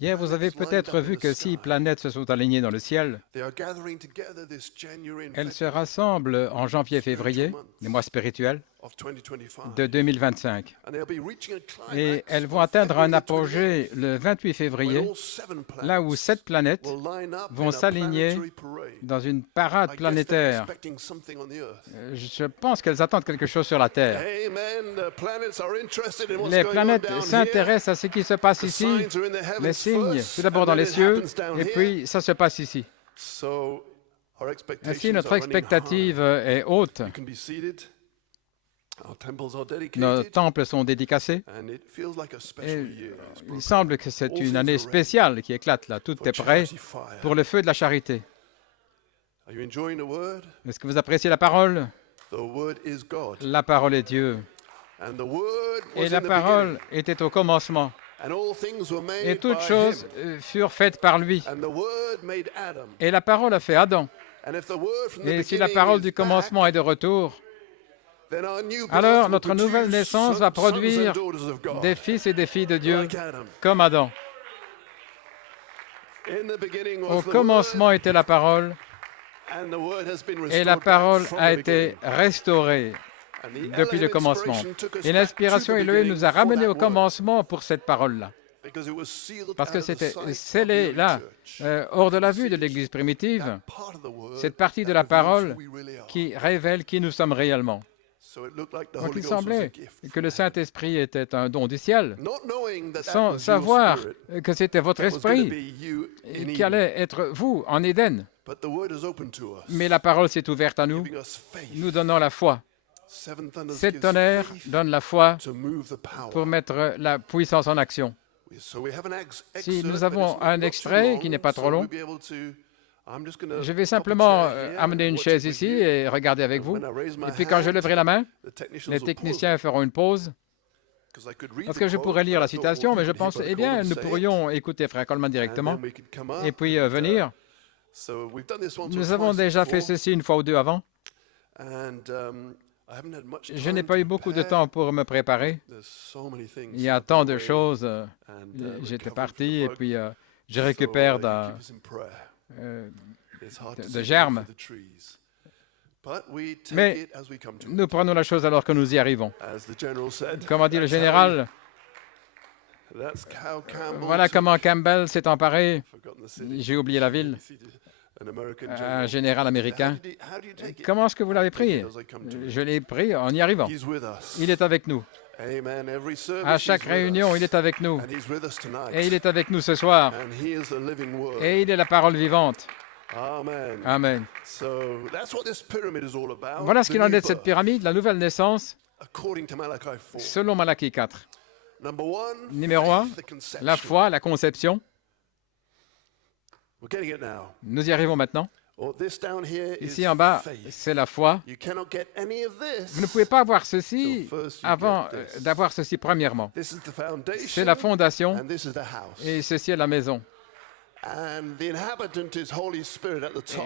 Hier, vous avez peut-être vu que 6 planètes se sont alignées dans le ciel. Elles se rassemblent en janvier-février, les mois spirituels, de 2025. Et elles vont atteindre un apogée le 28 février, là où 7 planètes vont s'aligner dans une parade planétaire. Je pense qu'elles attendent quelque chose sur la Terre. Les planètes s'intéressent à ce qui se passe ici. Les signes, tout d'abord dans les cieux, et puis ça se passe ici. Ainsi, notre expectative est haute. Nos temples sont dédicacés. Et il semble que c'est une année spéciale qui éclate là. Tout est prêt pour le feu de la charité. Est-ce que vous appréciez la parole? La parole est Dieu. Et la parole était au commencement. Et toutes choses furent faites par lui. Et la parole a fait Adam. Et si la parole du commencement est de retour, alors notre nouvelle naissance va produire des fils et des filles de Dieu comme Adam. Au commencement était la parole, et la parole a été restaurée depuis le commencement. Et l'inspiration Elohim nous a ramenés au commencement pour cette parole-là. Parce que c'était scellé là, hors de la vue de l'Église primitive, cette partie de la parole qui révèle qui nous sommes réellement. Donc il semblait que le Saint-Esprit était un don du ciel, sans savoir que c'était votre esprit qui allait être vous en Éden. Mais la parole s'est ouverte à nous, nous donnant la foi. 7 tonnerres donnent la foi pour mettre la puissance en action. Si nous avons un extrait qui n'est pas trop long, je vais simplement amener une chaise ici et regarder avec vous. Et puis quand je lèverai la main, les techniciens feront une pause. Parce que je pourrais lire la citation, mais je pense, eh bien, nous pourrions écouter Frère Coleman directement et puis venir. Nous avons déjà fait ceci une fois ou deux avant. Je n'ai pas eu beaucoup de temps pour me préparer. Il y a tant de choses. J'étais parti et puis je récupère de germes. Mais nous prenons la chose alors que nous y arrivons. Comme a dit le général, voilà comment Campbell s'est emparé. J'ai oublié la ville. Un général américain. Comment est-ce que vous l'avez pris? Je l'ai pris en y arrivant. Il est avec nous. À chaque réunion, il est avec nous. Et il est avec nous ce soir. Et il est la parole vivante. Amen. Voilà ce qu'il en est de cette pyramide, la nouvelle naissance, selon Malachie 4. Numéro 1, la foi, la conception. Nous y arrivons maintenant. Ici en bas, c'est la foi. Vous ne pouvez pas avoir ceci avant d'avoir ceci premièrement. C'est la fondation et ceci est la maison.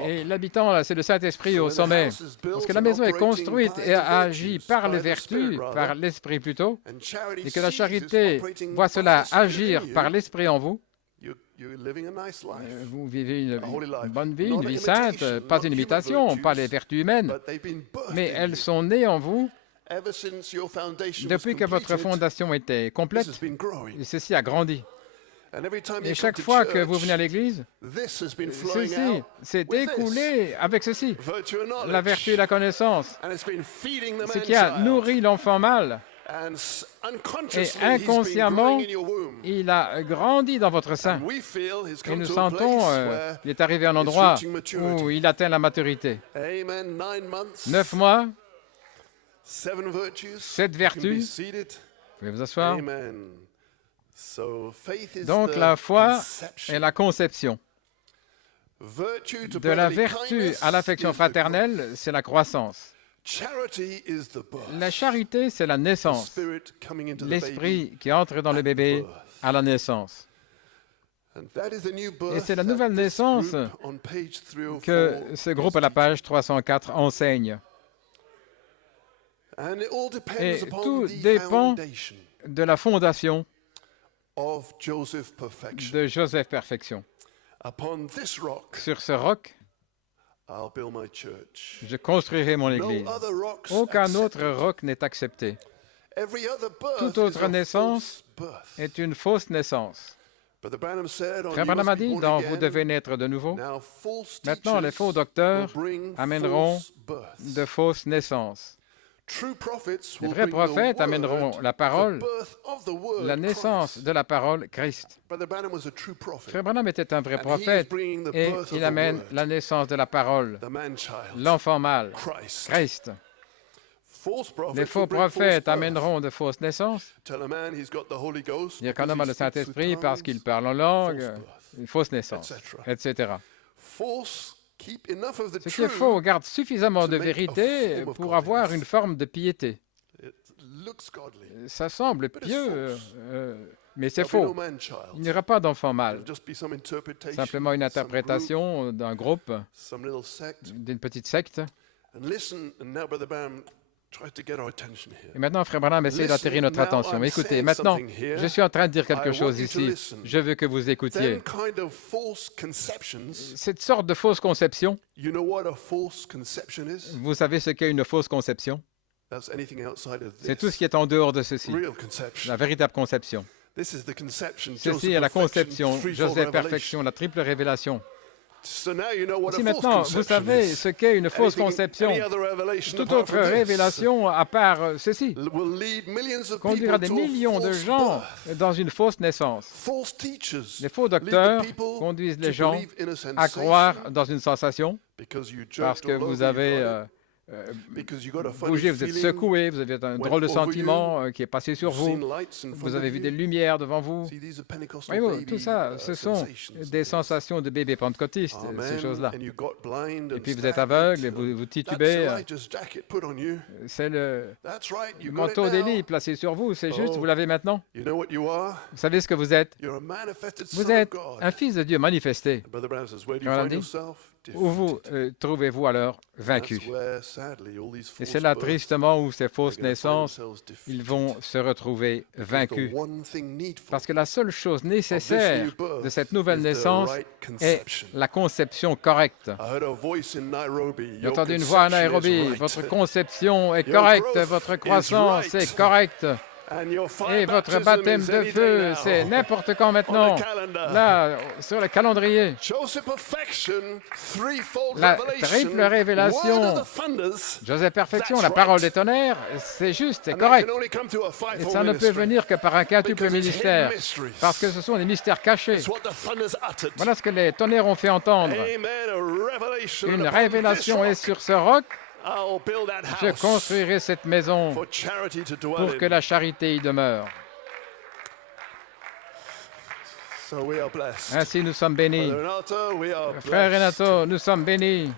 Et l'habitant, c'est le Saint-Esprit au sommet. Parce que la maison est construite et agit par les vertus, par l'Esprit plutôt, et que la charité voit cela agir par l'Esprit en vous. Vous vivez une bonne vie, une vie sainte, pas une imitation, pas les vertus humaines, mais elles sont nées en vous depuis que votre fondation était complète, et ceci a grandi. Et chaque fois que vous venez à l'Église, ceci s'est écoulé avec ceci, la vertu et la connaissance, ce qui a nourri l'enfant mâle. Et inconsciemment, il a grandi dans votre sein. Et nous sentons qu'il est arrivé à un endroit où il atteint la maturité. 9 mois, 7 vertus. Vous pouvez vous asseoir. Donc la foi est la conception. De la vertu à l'affection fraternelle, c'est la croissance. La charité, c'est la naissance. L'esprit qui entre dans le bébé à la naissance. Et c'est la nouvelle naissance que ce groupe à la page 304 enseigne. Et tout dépend de la fondation de Joseph Perfection. Sur ce roc, je construirai mon Église. Aucun autre roc n'est accepté. Toute autre naissance est une fausse naissance. Frère Branham a dit, donc vous devez naître de nouveau. Maintenant, les faux docteurs amèneront de fausses naissances. Les vrais prophètes amèneront la parole, la naissance de la parole, Christ. Frère Branham était un vrai prophète et il amène la naissance de la parole, l'enfant mâle, Christ. Les faux prophètes amèneront de fausses naissances. Dire qu'un homme a le Saint-Esprit parce qu'il parle en langue, une fausse naissance, etc. Ce qui est faux garde suffisamment de vérité pour avoir une forme de piété. Ça semble pieux, mais c'est faux. Il n'y aura pas d'enfant mâle. Simplement une interprétation d'un groupe, d'une petite secte. Et maintenant, Frère Branham essaie d'attirer notre attention. Écoutez, maintenant, je suis en train de dire quelque chose ici. Je veux que vous écoutiez. Cette sorte de fausse conception, vous savez ce qu'est une fausse conception? C'est tout ce qui est en dehors de ceci, la véritable conception. Ceci est la conception, Joseph Perfection, la triple révélation. Si maintenant, vous savez ce qu'est une fausse conception, toute autre révélation à part ceci conduira des millions de gens dans une fausse naissance. Les faux docteurs conduisent les gens à croire dans une sensation parce que vous avez bougé, vous êtes secoué, vous avez un drôle de sentiment qui est passé sur vous, vous avez vu des lumières devant vous. Voyez-vous, tout ça, ce sont des sensations de bébé pentecôtiste, ces choses-là. Et puis vous êtes aveugle et vous titubez. C'est le manteau d'Élie placé sur vous, c'est juste, vous l'avez maintenant. Vous savez ce que vous êtes? Vous êtes un fils de Dieu manifesté. Où vous trouvez-vous alors vaincu? Et c'est là tristement où ces fausses naissances, ils vont se retrouver vaincus. Parce que la seule chose nécessaire de cette nouvelle naissance est la conception correcte. J'ai entendu une voix à Nairobi, votre conception est correcte, votre croissance est correcte. Et votre baptême de feu, c'est n'importe quand maintenant, là, sur le calendrier. La triple révélation, Joseph Perfection, la parole des tonnerres, c'est juste, c'est correct. Et ça ne peut venir que par un quintuple ministère, parce que ce sont des mystères cachés. Voilà ce que les tonnerres ont fait entendre. Une révélation est sur ce roc. Je construirai cette maison pour que la charité y demeure. Ainsi, nous sommes bénis. Frère Renato, nous sommes bénis.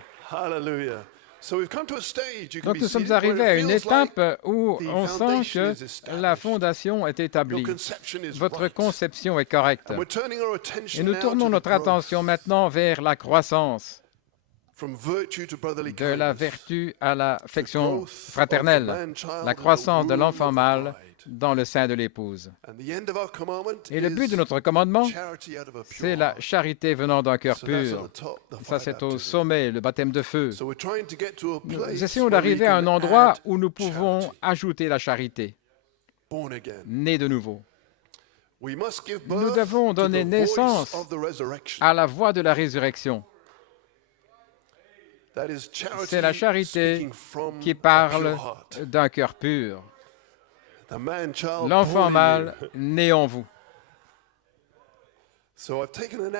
Donc, nous sommes arrivés à une étape où on sent que la fondation est établie. Votre conception est correcte. Et nous tournons notre attention maintenant vers la croissance. De la vertu à l'affection fraternelle, la croissance de l'enfant mâle dans le sein de l'épouse. Et le but de notre commandement, c'est la charité venant d'un cœur pur. Ça, c'est au sommet, le baptême de feu. Nous essayons d'arriver à un endroit où nous pouvons ajouter la charité, né de nouveau. Nous devons donner naissance à la voix de la résurrection. C'est la charité qui parle d'un cœur pur. L'enfant mâle né en vous.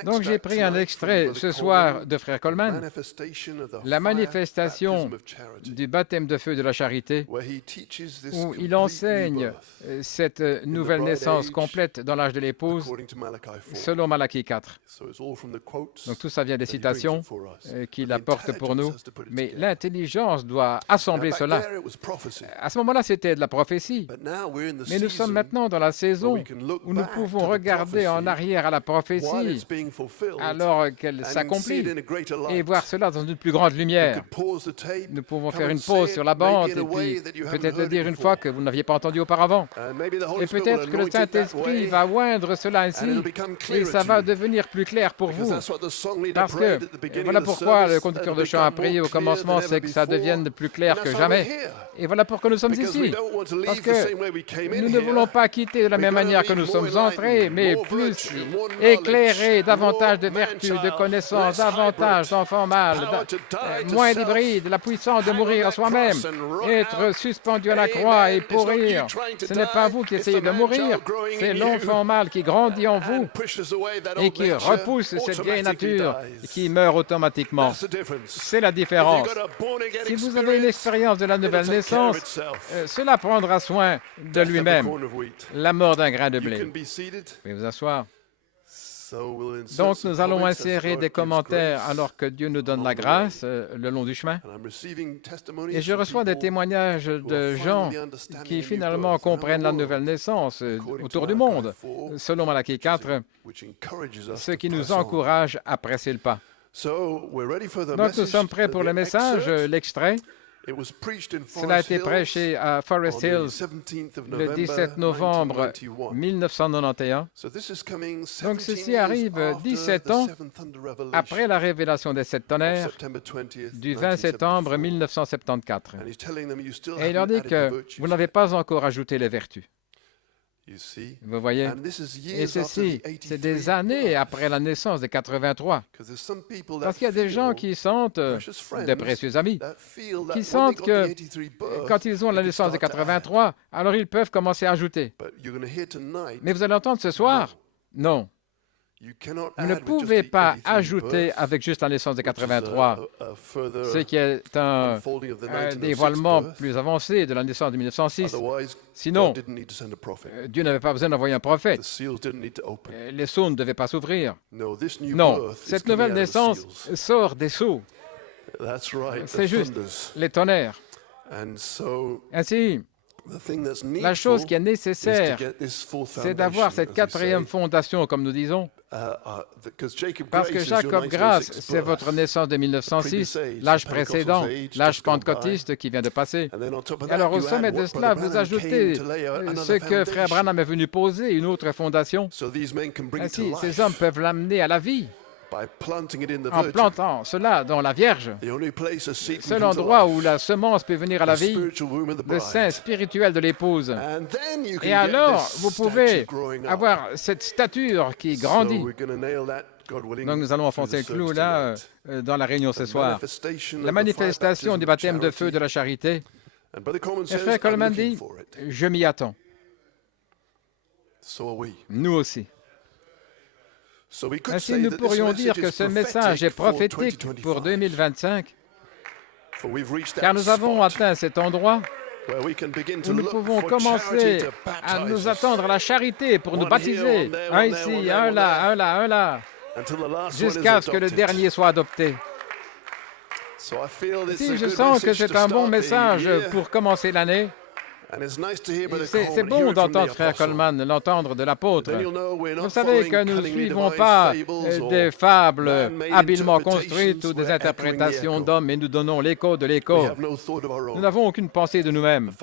Donc j'ai pris un extrait ce soir de Frère Coleman, la manifestation du baptême de feu de la charité, où il enseigne cette nouvelle naissance complète dans l'âge de l'épouse, selon Malachie 4. Donc tout ça vient des citations qu'il apporte pour nous, mais l'intelligence doit assembler cela. À ce moment-là, c'était de la prophétie, mais nous sommes maintenant dans la saison où nous pouvons regarder en arrière à la prophétie prophétie alors qu'elle s'accomplit et voir cela dans une plus grande lumière. Nous pouvons faire une pause sur la bande et puis peut-être le dire une fois que vous n'aviez pas entendu auparavant. Et peut-être que le Saint-Esprit va oindre cela ainsi et ça va devenir plus clair pour vous. Parce que, et voilà pourquoi le conducteur de chant a prié au commencement, c'est que ça devienne plus clair que jamais. Et voilà pourquoi nous sommes ici. Parce que nous ne voulons pas quitter de la même manière que nous sommes entrés, mais plus éclairés, davantage de vertus, de connaissances, davantage d'enfants mâles, moins d'hybrides, la puissance de mourir à soi-même, être suspendu à la croix et pourrir. Ce n'est pas vous qui essayez de mourir, c'est l'enfant mâle qui grandit en vous et qui repousse cette vieille nature et qui meurt automatiquement. C'est la différence. Si vous avez une expérience de la nouvelle naissance, cela prendra soin de lui-même. La mort d'un grain de blé. Vous pouvez vous asseoir. Donc, nous allons insérer des commentaires alors que Dieu nous donne la grâce le long du chemin. Et je reçois des témoignages de gens qui finalement comprennent la nouvelle naissance autour du monde, selon Malachie 4, ce qui nous encourage à presser le pas. Donc, nous sommes prêts pour le message, l'extrait. Cela a été prêché à Forest Hills le 17 novembre 1991. Donc ceci arrive 17 ans après la révélation des 7 tonnerres du 20 septembre 1974. Et il leur dit que vous n'avez pas encore ajouté les vertus. Vous voyez? Et ceci, c'est des années après la naissance de 83. Parce qu'il y a des gens qui sentent, de précieux amis, qui sentent que quand ils ont la naissance de 83, alors ils peuvent commencer à ajouter. Mais vous allez entendre ce soir, non. Vous ne pouvez pas ajouter avec juste la naissance de 83, ce qui est un dévoilement plus avancé de la naissance de 1906. Sinon, Dieu n'avait pas besoin d'envoyer un prophète. Les sceaux ne devaient pas s'ouvrir. Non, cette nouvelle naissance sort des sceaux. C'est juste les tonnerres. Ainsi, la chose qui est nécessaire, c'est d'avoir cette quatrième fondation, comme nous disons, parce que Jacob Grace, c'est votre naissance de 1906, l'âge précédent, l'âge pentecôtiste qui vient de passer. Alors, au sommet de cela, vous ajoutez ce que Frère Branham est venu poser, une autre fondation. Ainsi, ces hommes peuvent l'amener à la vie en plantant cela dans la Vierge. Seul endroit où la semence peut venir à la vie, le sein spirituel de l'épouse. Et alors, vous pouvez avoir cette stature qui grandit. Donc, nous allons enfoncer le clou là, dans la réunion ce soir. La manifestation du baptême de feu de la charité. Et Frère Coleman dit, je m'y attends. Nous aussi. Ainsi, nous pourrions dire que ce message est prophétique pour 2025, car nous avons atteint cet endroit où nous pouvons commencer à nous attendre à la charité pour nous baptiser, un ici, un là, un là, un là, jusqu'à ce que le dernier soit adopté. Si je sens que c'est un bon message pour commencer l'année, c'est bon d'entendre Frère Coleman, l'entendre de l'apôtre. Vous savez que nous ne suivons pas des fables habilement construites ou des interprétations d'hommes, mais nous donnons l'écho de l'écho. Nous n'avons aucune pensée de nous-mêmes.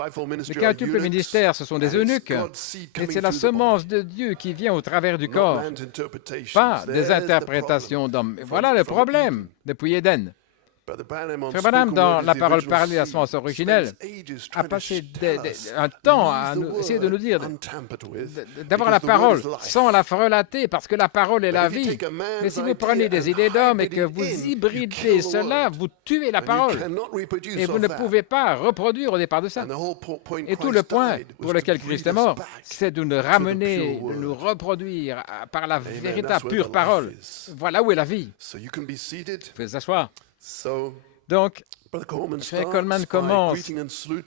Les quintuples ministères, ce sont des eunuques. Et c'est la semence de Dieu qui vient au travers du corps, pas des interprétations d'hommes. Voilà le problème depuis Éden. Frère Branham, dans la parole parlée à semence originelle, a passé un temps à essayer de nous dire d'avoir la parole sans la frelater, parce que la parole est la vie. Mais si vous prenez des idées d'hommes et que vous hybridez cela, vous tuez la parole. Et vous ne pouvez pas reproduire au départ de ça. Et tout le point pour lequel Christ est mort, c'est de nous ramener, de nous reproduire par la véritable pure parole. Voilà où est la vie. Vous pouvez vous asseoir. Donc, Frère Coleman commence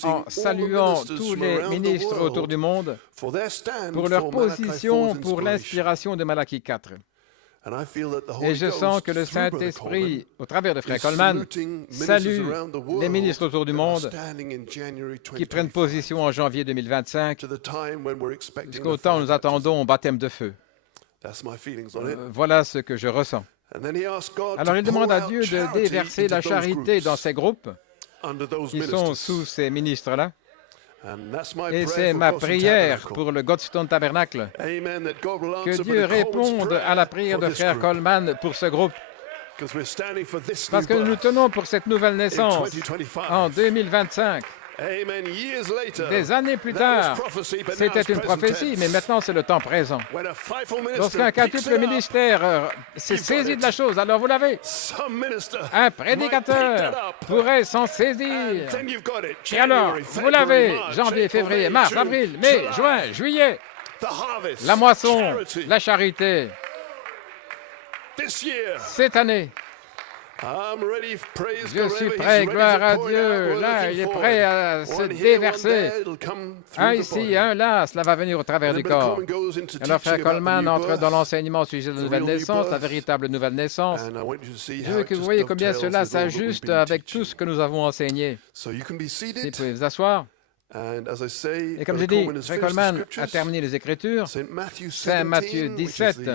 en saluant tous les ministres autour du monde pour leur position pour l'inspiration de Malachie 4. Et je sens que le Saint-Esprit, au travers de Frère Coleman, salue les ministres autour du monde qui prennent position en janvier 2025, jusqu'au temps où nous attendons au baptême de feu. Voilà ce que je ressens. Alors il demande à Dieu de déverser la charité dans ces groupes qui sont sous ces ministres-là. Et c'est ma prière pour le Godstone Tabernacle. Que Dieu réponde à la prière de frère Coleman pour ce groupe. Parce que nous tenons pour cette nouvelle naissance en 2025. Des années plus tard, c'était une prophétie, mais maintenant c'est le temps présent. Lorsqu'un quintuple ministère s'est saisi de la chose, alors vous l'avez. Un prédicateur pourrait s'en saisir. Et alors, vous l'avez, janvier, février, mars, avril, mai, juin, juillet. La moisson, la charité. Cette année, je suis prêt, gloire à Dieu. Là, il est prêt à se déverser. Un ici, un là, cela va venir au travers du corps. Alors, frère Coleman entre dans l'enseignement au sujet de la nouvelle naissance, la véritable nouvelle naissance. Je veux que vous voyez combien cela s'ajuste avec tout ce que nous avons enseigné. Si vous pouvez vous asseoir. Et comme j'ai dit, frère Coleman a terminé les Écritures. Saint Matthieu 17,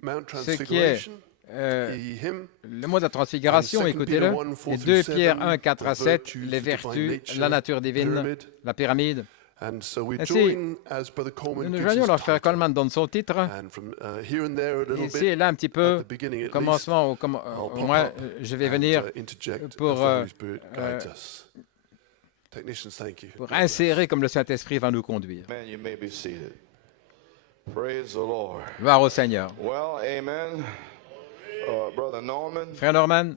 ce qui est le mot de la transfiguration, écoutez-le, et 2 Pierre 1, 4 à 7, les vertus, la nature divine, la pyramide. Ainsi, nous nous joignons leur frère Coleman donne son titre. Ici et là, un petit peu, au commencement, au moins, je vais venir pour insérer comme le Saint-Esprit va nous conduire. Gloire au Seigneur. Frère Norman,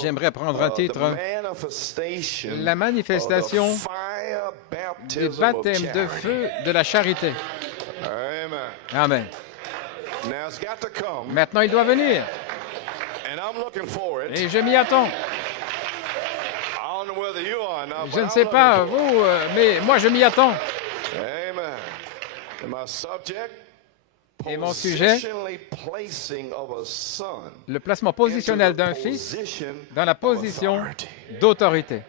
j'aimerais prendre un titre, la manifestation du baptême de feu de la charité. Amen. Maintenant, il doit venir. Et je m'y attends. Je ne sais pas, vous, mais moi, je m'y attends. Et mon sujet, le placement positionnel d'un fils dans la position d'autorité.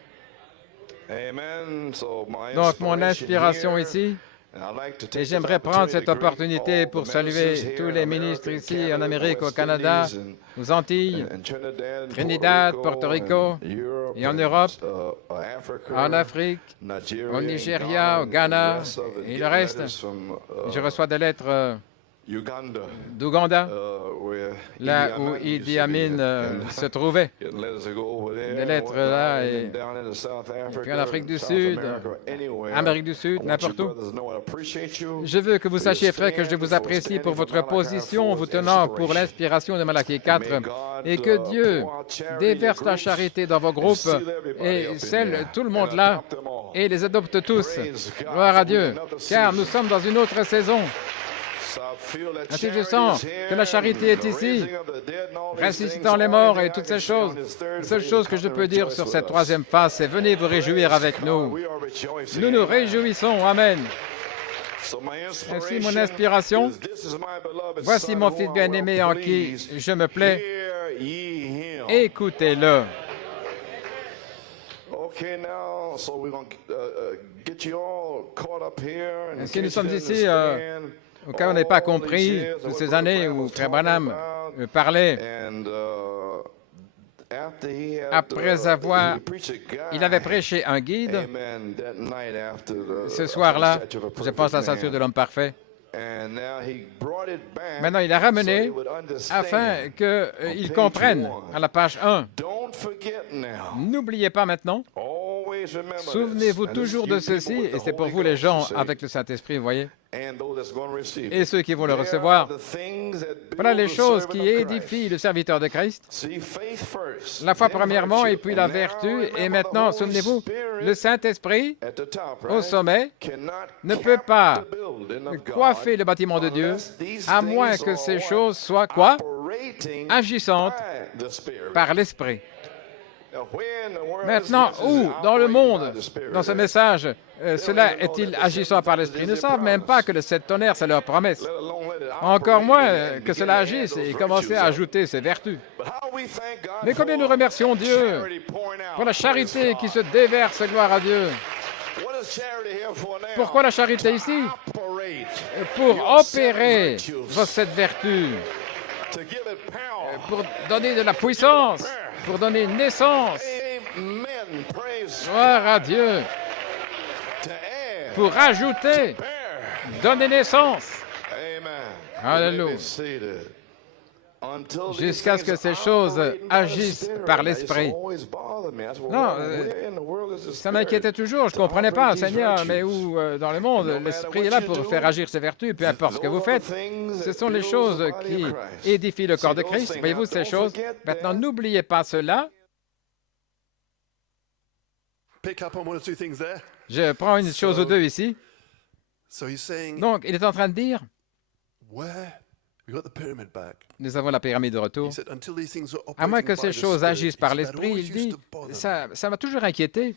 Donc, mon inspiration ici, et j'aimerais prendre cette opportunité pour saluer tous les ministres ici en Amérique, au Canada, aux Antilles, Trinidad, Porto Rico et en Europe, en Afrique, au Nigeria, au Ghana et le reste. Je reçois des lettres d'Ouganda, là où Idi Amin se trouvait. Des lettres là, et puis en Afrique du Sud, Amérique du Sud, n'importe où. Je veux que vous sachiez, frère, que je vous apprécie pour votre position, vous tenant pour l'inspiration de Malachie 4, et que Dieu déverse la charité dans vos groupes et celle, tout le monde là, et les adopte tous. Gloire à Dieu, car nous sommes dans une autre saison. Ainsi, je sens que la charité est ici, ressuscitant les morts et toutes ces choses. La seule chose que je peux dire sur cette troisième phase, c'est venez vous réjouir avec nous. Nous nous réjouissons. Amen. Ainsi, mon inspiration, voici mon fils bien-aimé en qui je me plais. Écoutez-le. Ainsi, nous sommes ici. Au cas où on n'ait pas compris, toutes ces années où Frère Branham parlait, après avoir, il avait prêché un guide, ce soir-là, je pense à la ceinture de l'homme parfait. Maintenant, il l'a ramené afin qu'ils comprennent à la page 1. N'oubliez pas maintenant, souvenez-vous toujours de ceci, et c'est pour vous les gens avec le Saint-Esprit, vous voyez, et ceux qui vont le recevoir. Voilà les choses qui édifient le serviteur de Christ. La foi premièrement, et puis la vertu, et maintenant, souvenez-vous, le Saint-Esprit, au sommet, ne peut pas coiffer le bâtiment de Dieu, à moins que ces choses soient, quoi? Agissantes par l'Esprit. Maintenant, où dans le monde, dans ce message, cela est-il agissant par l'Esprit? Ils ne savent même pas que le 7 tonnerres, c'est leur promesse. Encore moins que cela agisse et commencer à ajouter ses vertus. Mais combien nous remercions Dieu pour la charité qui se déverse, gloire à Dieu. Pourquoi la charité ici? pour opérer cette vertu, pour donner de la puissance, pour donner naissance. Gloire à Dieu. Pour ajouter, donner naissance. Alléluia. Jusqu'à ce que ces choses agissent par l'Esprit. Non, ça m'inquiétait toujours. Je ne comprenais pas, Seigneur, mais où dans le monde, l'Esprit est là pour faire agir ses vertus, peu importe ce que vous faites. Ce sont les choses qui édifient le corps de Christ. Voyez-vous ces choses? Maintenant, n'oubliez pas cela. Je prends une chose ou deux ici. Donc, il est en train de dire, nous avons la pyramide de retour. À moins que ces choses agissent par l'Esprit, il dit, ça m'a toujours inquiété.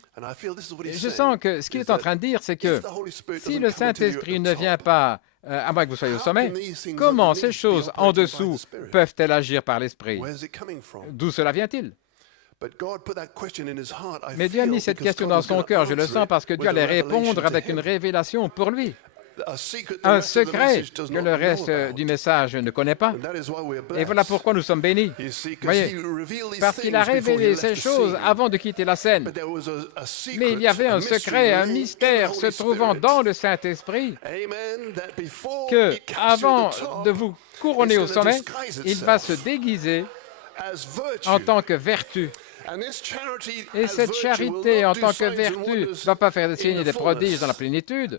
Je sens que ce qu'il est en train de dire, c'est que si le Saint-Esprit ne vient pas, à moins que vous soyez au sommet, comment ces choses en dessous peuvent-elles agir par l'Esprit? D'où cela vient-il? Mais Dieu a mis cette question dans son cœur, je le sens, parce que Dieu allait répondre avec une révélation pour lui. Un secret que le reste du message ne connaît pas. Et voilà pourquoi nous sommes bénis. Voyez, parce qu'il a révélé ces choses avant de quitter la scène. Mais il y avait un secret, un mystère se trouvant dans le Saint-Esprit que, avant de vous couronner au sommet, il va se déguiser en tant que vertu. Et cette charité en tant que vertu ne va pas faire des signes et des prodiges dans la plénitude.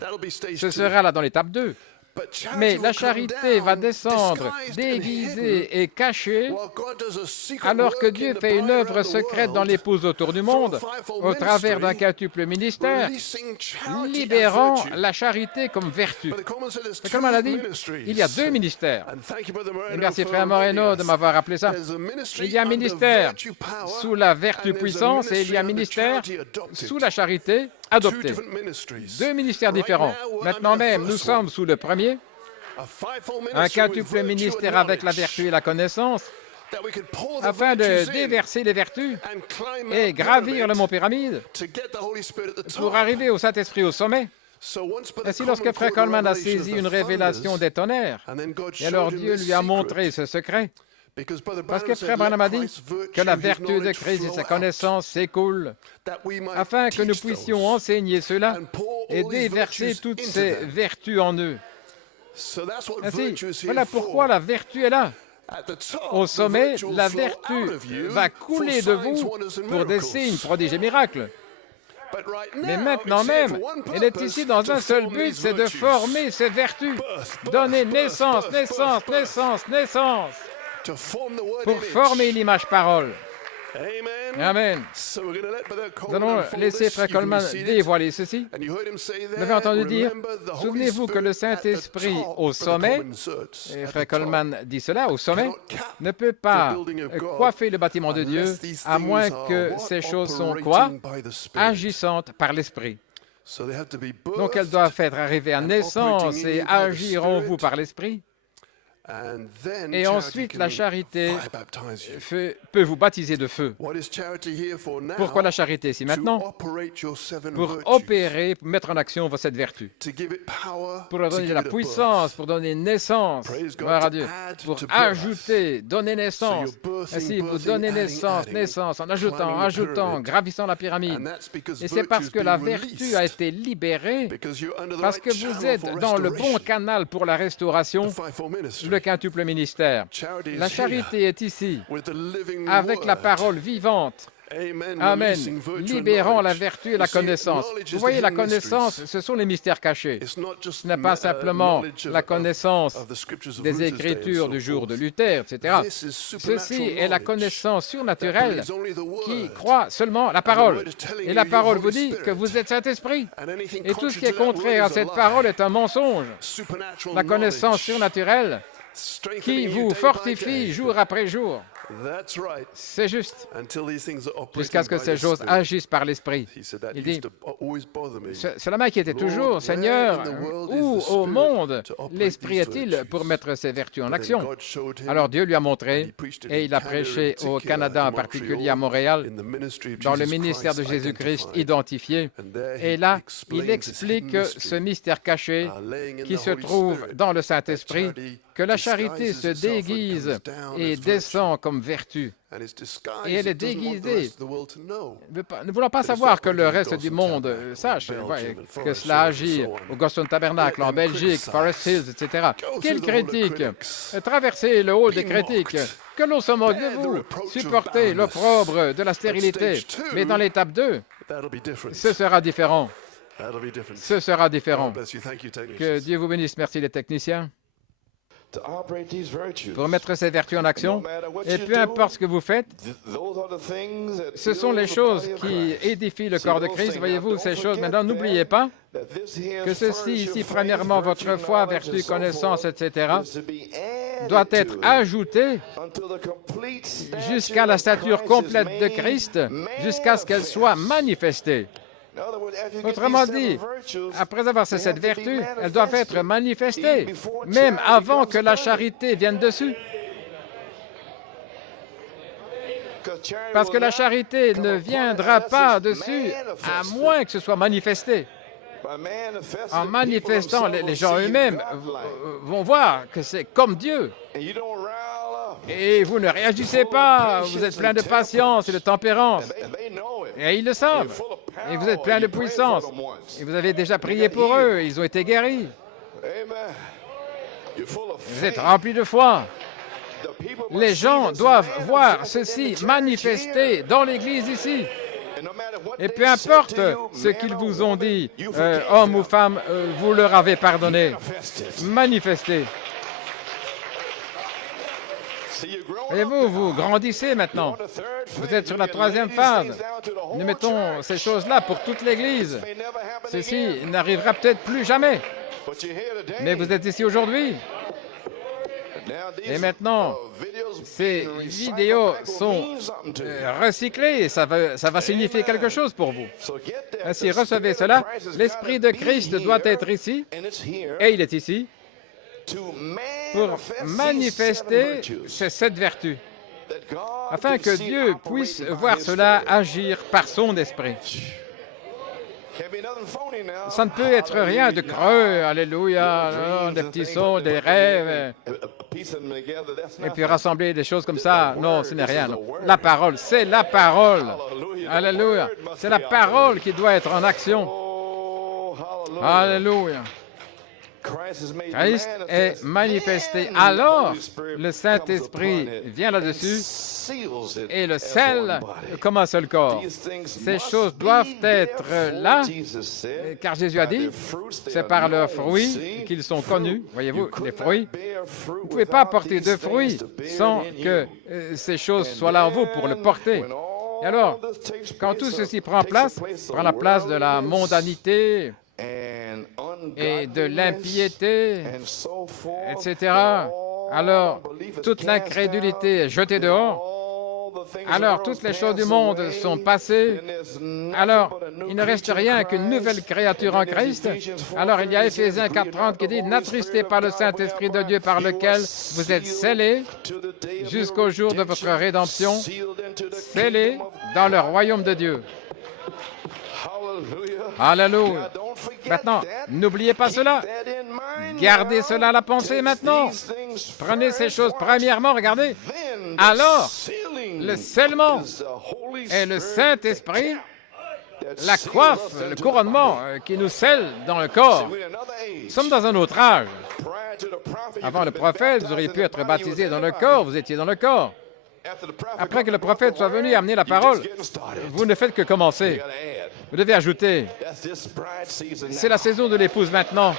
Ce sera là dans l'étape 2. Mais la charité va descendre, déguisée et cachée, alors que Dieu fait une œuvre secrète dans l'épouse autour du monde, au travers d'un quintuple ministère, libérant la charité comme vertu. Mais comme on l'a dit, il y a deux ministères. Et merci Frère Moreno de m'avoir rappelé ça. Il y a un ministère sous la vertu puissance et il y a un ministère sous la charité adoptée. Deux ministères différents. Maintenant même, nous sommes sous le premier, un quintuple ministère avec la vertu et la connaissance, afin de déverser les vertus et gravir le mont Pyramide pour arriver au Saint-Esprit au sommet. Ainsi, lorsque Frère Coleman a saisi une révélation des tonnerres, et alors Dieu lui a montré ce secret, parce que Frère Branham a dit que la vertu de Christ et sa connaissance s'écoulent afin que nous puissions enseigner cela et déverser toutes ces vertus en eux. Ainsi, voilà pourquoi la vertu est là. Au sommet, la vertu va couler de vous pour des signes, prodiges et miracles. Mais maintenant même, elle est ici dans un seul but, c'est de former ces vertus, donner naissance, naissance, naissance, naissance, pour former l'image parole. Amen. Nous allons laisser Frère Coleman dévoiler ceci. Vous avez entendu dire, souvenez-vous que le Saint-Esprit au sommet, et Frère Coleman dit cela, au sommet, ne peut pas coiffer le bâtiment de Dieu, à moins que ces choses sont quoi? Agissantes par l'Esprit. Donc elles doivent être arrivées à naissance et agir en vous par l'Esprit. Et ensuite, la charité peut vous baptiser de feu. Pourquoi la charité ici maintenant? Pour opérer, pour mettre en action cette vertu. Pour leur donner de la puissance, pour donner naissance, gloire à Dieu, pour ajouter, donner naissance. Ainsi, vous donnez naissance, en ajoutant, gravissant la pyramide. Et c'est parce que la vertu a été libérée, parce que vous êtes dans le bon canal pour la restauration, le quintuple ministère. La charité est ici, avec la parole vivante. Amen. Libérant la vertu et la connaissance. Vous voyez, la connaissance, ce sont les mystères cachés. Ce n'est pas simplement la connaissance des Écritures du jour de Luther, etc. Ceci est la connaissance surnaturelle qui croit seulement la parole. Et la parole vous dit que vous êtes Saint-Esprit. Et tout ce qui est contraire à cette parole est un mensonge. La connaissance surnaturelle qui vous fortifie jour après jour. C'est juste. Jusqu'à ce que ces choses agissent par l'Esprit. Il dit, cela m'inquiétait toujours, Seigneur, où au monde l'Esprit est-il pour mettre ses vertus en action? Alors Dieu lui a montré, et il a prêché au Canada, en particulier à Montréal, dans le ministère de Jésus-Christ identifié. Et là, il explique ce mystère caché qui se trouve dans le Saint-Esprit, que la charité se déguise et descend comme vertu. Et elle est déguisée, ne voulant pas savoir que le reste du monde sache que cela agit au Goston Tabernacle, en Belgique, Forest Hills, etc. Quelle critique! Traversez le hall des critiques. Que l'on se moque de vous. Supportez l'opprobre de la stérilité. Mais dans l'étape 2, ce sera différent. Ce sera différent. Que Dieu vous bénisse. Merci les techniciens. Pour mettre ces vertus en action, et peu importe ce que vous faites, ce sont les choses qui édifient le corps de Christ. Voyez-vous, ces choses, maintenant, n'oubliez pas que ceci, ici, premièrement, votre foi, vertu, connaissance, etc., doit être ajouté jusqu'à la stature complète de Christ, jusqu'à ce qu'elle soit manifestée. Autrement dit, après avoir cette vertu, elles doivent être manifestées, même avant que la charité vienne dessus. Parce que la charité ne viendra pas dessus, à moins que ce soit manifesté. En manifestant, les gens eux-mêmes vont voir que c'est comme Dieu. Et vous ne réagissez pas, vous êtes plein de patience et de tempérance. Et ils le savent. Et vous êtes plein de puissance. Et vous avez déjà prié pour eux, ils ont été guéris. Vous êtes remplis de foi. Les gens doivent voir ceci manifesté dans l'Église ici. Et peu importe ce qu'ils vous ont dit, homme ou femme, vous leur avez pardonné. Manifestez. Et vous grandissez maintenant. Vous êtes sur la troisième phase. Nous mettons ces choses-là pour toute l'Église. Ceci n'arrivera peut-être plus jamais. Mais vous êtes ici aujourd'hui. Et maintenant, ces vidéos sont recyclées et ça va signifier quelque chose pour vous. Ainsi, recevez cela. L'Esprit de Christ doit être ici, et il est ici, pour manifester ces 7 vertus, afin que Dieu puisse voir cela agir par son Esprit. Ça ne peut être rien de creux, alléluia, des petits sons, des rêves, et puis rassembler des choses comme ça. Non, ce n'est rien. Non. La parole, c'est la parole. Alléluia. C'est la parole qui doit être en action. Alléluia. Christ est manifesté. Alors, le Saint-Esprit vient là-dessus et le scelle comme un seul corps. Ces choses doivent être là, car Jésus a dit, c'est par leurs fruits qu'ils sont connus. Voyez-vous, les fruits. Vous ne pouvez pas porter de fruits sans que ces choses soient là en vous pour le porter. Et alors, quand tout ceci prend la place de la mondanité, et de l'impiété, etc. Alors, toute l'incrédulité est jetée dehors. Alors, toutes les choses du monde sont passées. Alors, il ne reste rien qu'une nouvelle créature en Christ. Alors, il y a Éphésiens 4:30 qui dit « N'attristez pas le Saint-Esprit de Dieu par lequel vous êtes scellés jusqu'au jour de votre rédemption, scellés dans le royaume de Dieu. » Alléluia. Maintenant, n'oubliez pas cela. Gardez cela à la pensée maintenant. Prenez ces choses premièrement, regardez. Alors, le scellement et le Saint-Esprit, la coiffe, le couronnement qui nous scelle dans le corps. Nous sommes dans un autre âge. Avant le prophète, vous auriez pu être baptisé dans le corps, vous étiez dans le corps. Après que le prophète soit venu amener la parole, vous ne faites que commencer. Vous devez ajouter. C'est la saison de l'épouse maintenant.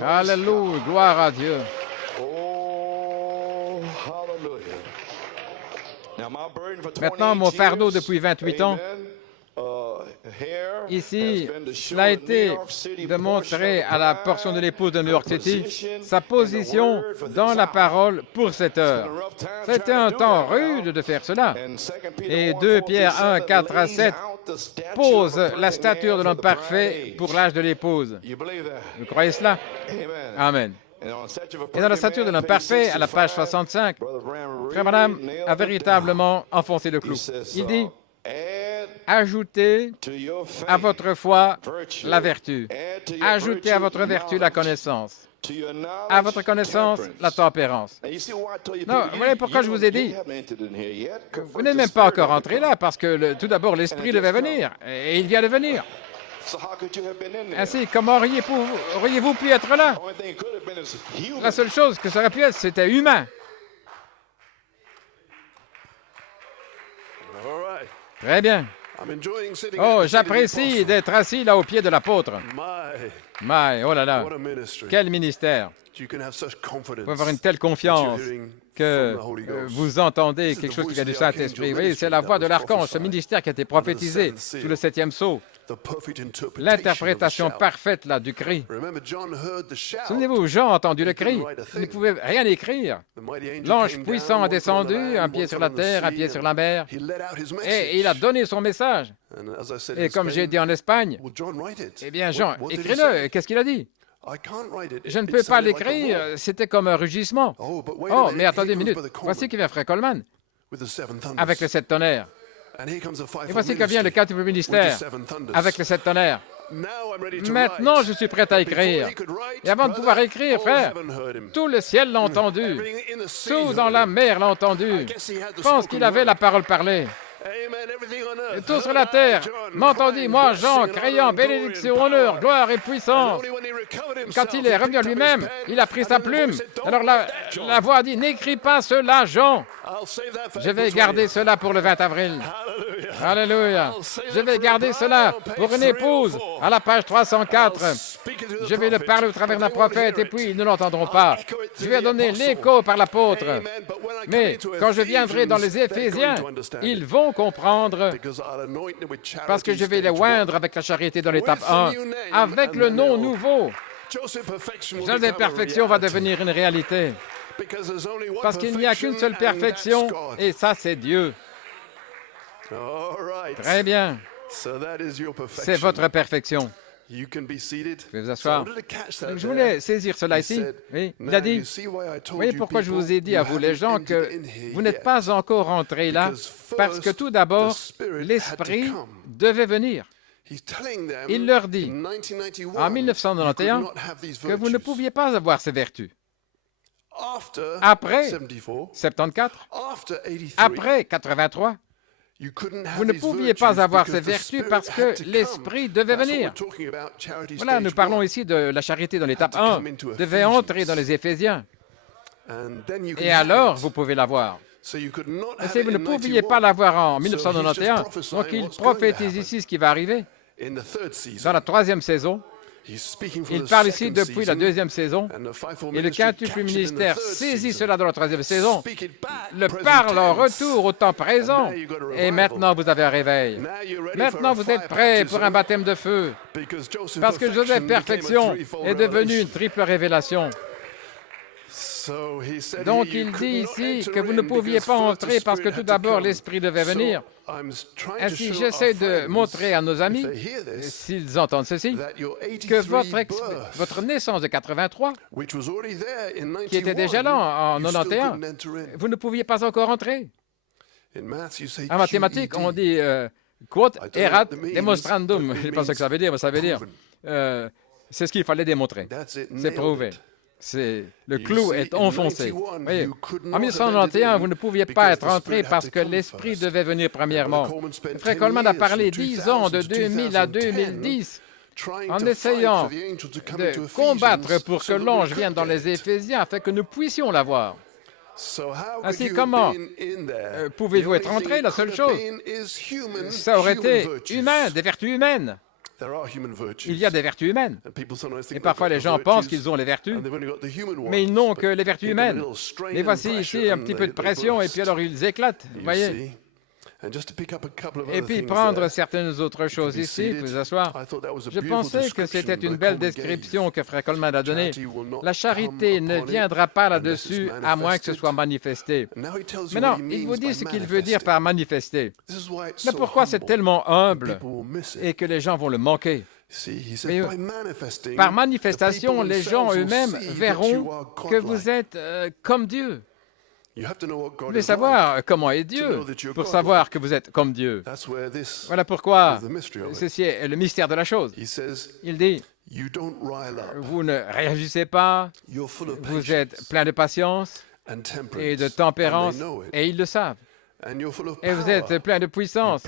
Alléluia, gloire à Dieu. Maintenant, mon fardeau depuis 28 ans, Ici, cela a été de montrer à la portion de l'épouse de New York City sa position dans la parole pour cette heure. C'était un temps rude de faire cela. Et 2 Pierre 1, 4 à 7 pose la stature de l'homme parfait pour l'âge de l'épouse. Vous croyez cela? Amen. Et dans la stature de l'homme parfait, à la page 65, Frère Branham a véritablement enfoncé le clou. Il dit, ajoutez à votre foi la vertu, ajoutez à votre vertu la connaissance, à votre connaissance la tempérance. Non, vous voyez pourquoi je vous ai dit, vous n'êtes même pas encore entré là, parce que tout d'abord, l'Esprit devait venir, et il vient de venir. Ainsi, comment auriez-vous pu être là? La seule chose que ça aurait pu être, c'était humain. Très bien. Oh, j'apprécie d'être assis là au pied de l'apôtre. Oh là là, quel ministère. Vous pouvez avoir une telle confiance que vous entendez quelque chose qui vient du Saint-Esprit. Vous voyez, c'est la voix de l'archange, ce ministère qui a été prophétisé sous le 7e sceau. L'interprétation parfaite là, du cri. Souvenez-vous, Jean a entendu le cri. Il ne pouvait rien écrire. L'ange puissant a descendu, un pied sur la terre, un pied sur la mer, et il a donné son message. Et comme j'ai dit en Espagne, eh bien, Jean, écris-le. Qu'est-ce qu'il a dit? Je ne peux pas l'écrire, c'était comme un rugissement. Oh, mais attendez une minute. Voici qui vient Frère Coleman avec les 7 tonnerres. Et voici que vient le 4e ministère avec les 7 tonnerres. Maintenant, je suis prêt à écrire. Et avant de pouvoir écrire, frère, tout le ciel l'a entendu. Tout dans la mer l'a entendu. Je pense qu'il avait la parole parlée. Et tout sur la terre m'entendit, moi, Jean, criant bénédiction, honneur, gloire et puissance. Quand il est revenu à lui-même, il a pris sa plume. Alors la voix a dit, n'écris pas cela, Jean. Je vais garder cela pour le 20 avril. Alléluia. Je vais garder cela pour une épouse à la page 304. Je vais le parler au travers d'un prophète et puis ils ne l'entendront pas. Je vais donner l'écho par l'apôtre. Mais quand je viendrai dans les Éphésiens, ils vont comprendre parce que je vais les oindre avec la charité dans l'étape 1, avec le nom nouveau. Joseph Perfection va devenir une réalité. Parce qu'il n'y a qu'une seule perfection, et ça, c'est Dieu. Très bien. C'est votre perfection. Vous pouvez vous asseoir. Je voulais saisir cela ici. Oui, il a dit, vous voyez pourquoi je vous ai dit à vous, les gens, que vous n'êtes pas encore entrés là, parce que tout d'abord, l'Esprit devait venir. Il leur dit, en 1991, que vous ne pouviez pas avoir ces vertus. Après 74, après 83, vous ne pouviez pas avoir ces vertus parce que l'Esprit devait venir. Voilà, nous parlons ici de la charité dans l'étape 1, devait entrer dans les Éphésiens. Et alors, vous pouvez l'avoir. Mais si vous ne pouviez pas l'avoir en 1991, donc il prophétise ici ce qui va arriver. Dans la 3e saison, il parle ici depuis la 2e saison, et le quintuple ministère saisit cela dans la 3e saison, le parle en retour au temps présent, et maintenant vous avez un réveil. Maintenant vous êtes prêts pour un baptême de feu, parce que Joseph Perfection est devenu une triple révélation. Donc il dit ici que vous ne pouviez pas entrer parce que tout d'abord l'Esprit devait venir. Ainsi, j'essaie de montrer à nos amis, s'ils entendent ceci, que votre naissance de 83, qui était déjà là en 91, vous ne pouviez pas encore entrer. En mathématiques, on dit quod erat demonstrandum. Je ne sais pas ce que ça veut dire, mais ça veut dire c'est ce qu'il fallait démontrer. C'est prouvé. Le clou est enfoncé. Voyez, en 1991, vous ne pouviez pas être entré parce que l'Esprit devait venir premièrement. Le frère Coleman a parlé 10 ans, de 2000 à 2010, en essayant de combattre pour que l'ange vienne dans les Éphésiens afin que nous puissions l'avoir. Ainsi, comment pouvez-vous être entré? La seule chose, ça aurait été humain, des vertus humaines. Il y a des vertus humaines. Et parfois, les gens pensent qu'ils ont les vertus, mais ils n'ont que les vertus humaines. Et voici ici un petit peu de pression, et puis alors ils éclatent. Vous voyez? Et puis prendre certaines autres choses ici, vous asseoir. Je pensais que c'était une belle description que Frère Coleman a donnée. La charité ne viendra pas là-dessus à moins que ce soit manifesté. Maintenant, il vous dit ce qu'il veut dire par manifester. Mais pourquoi c'est tellement humble et que les gens vont le manquer? Mais par manifestation, les gens eux-mêmes verront que vous êtes comme Dieu. Vous devez savoir comment est Dieu pour savoir que vous êtes comme Dieu. Voilà pourquoi ceci est le mystère de la chose. Il dit, vous ne réagissez pas, vous êtes plein de patience et de tempérance, et ils le savent. Et vous êtes plein de puissance.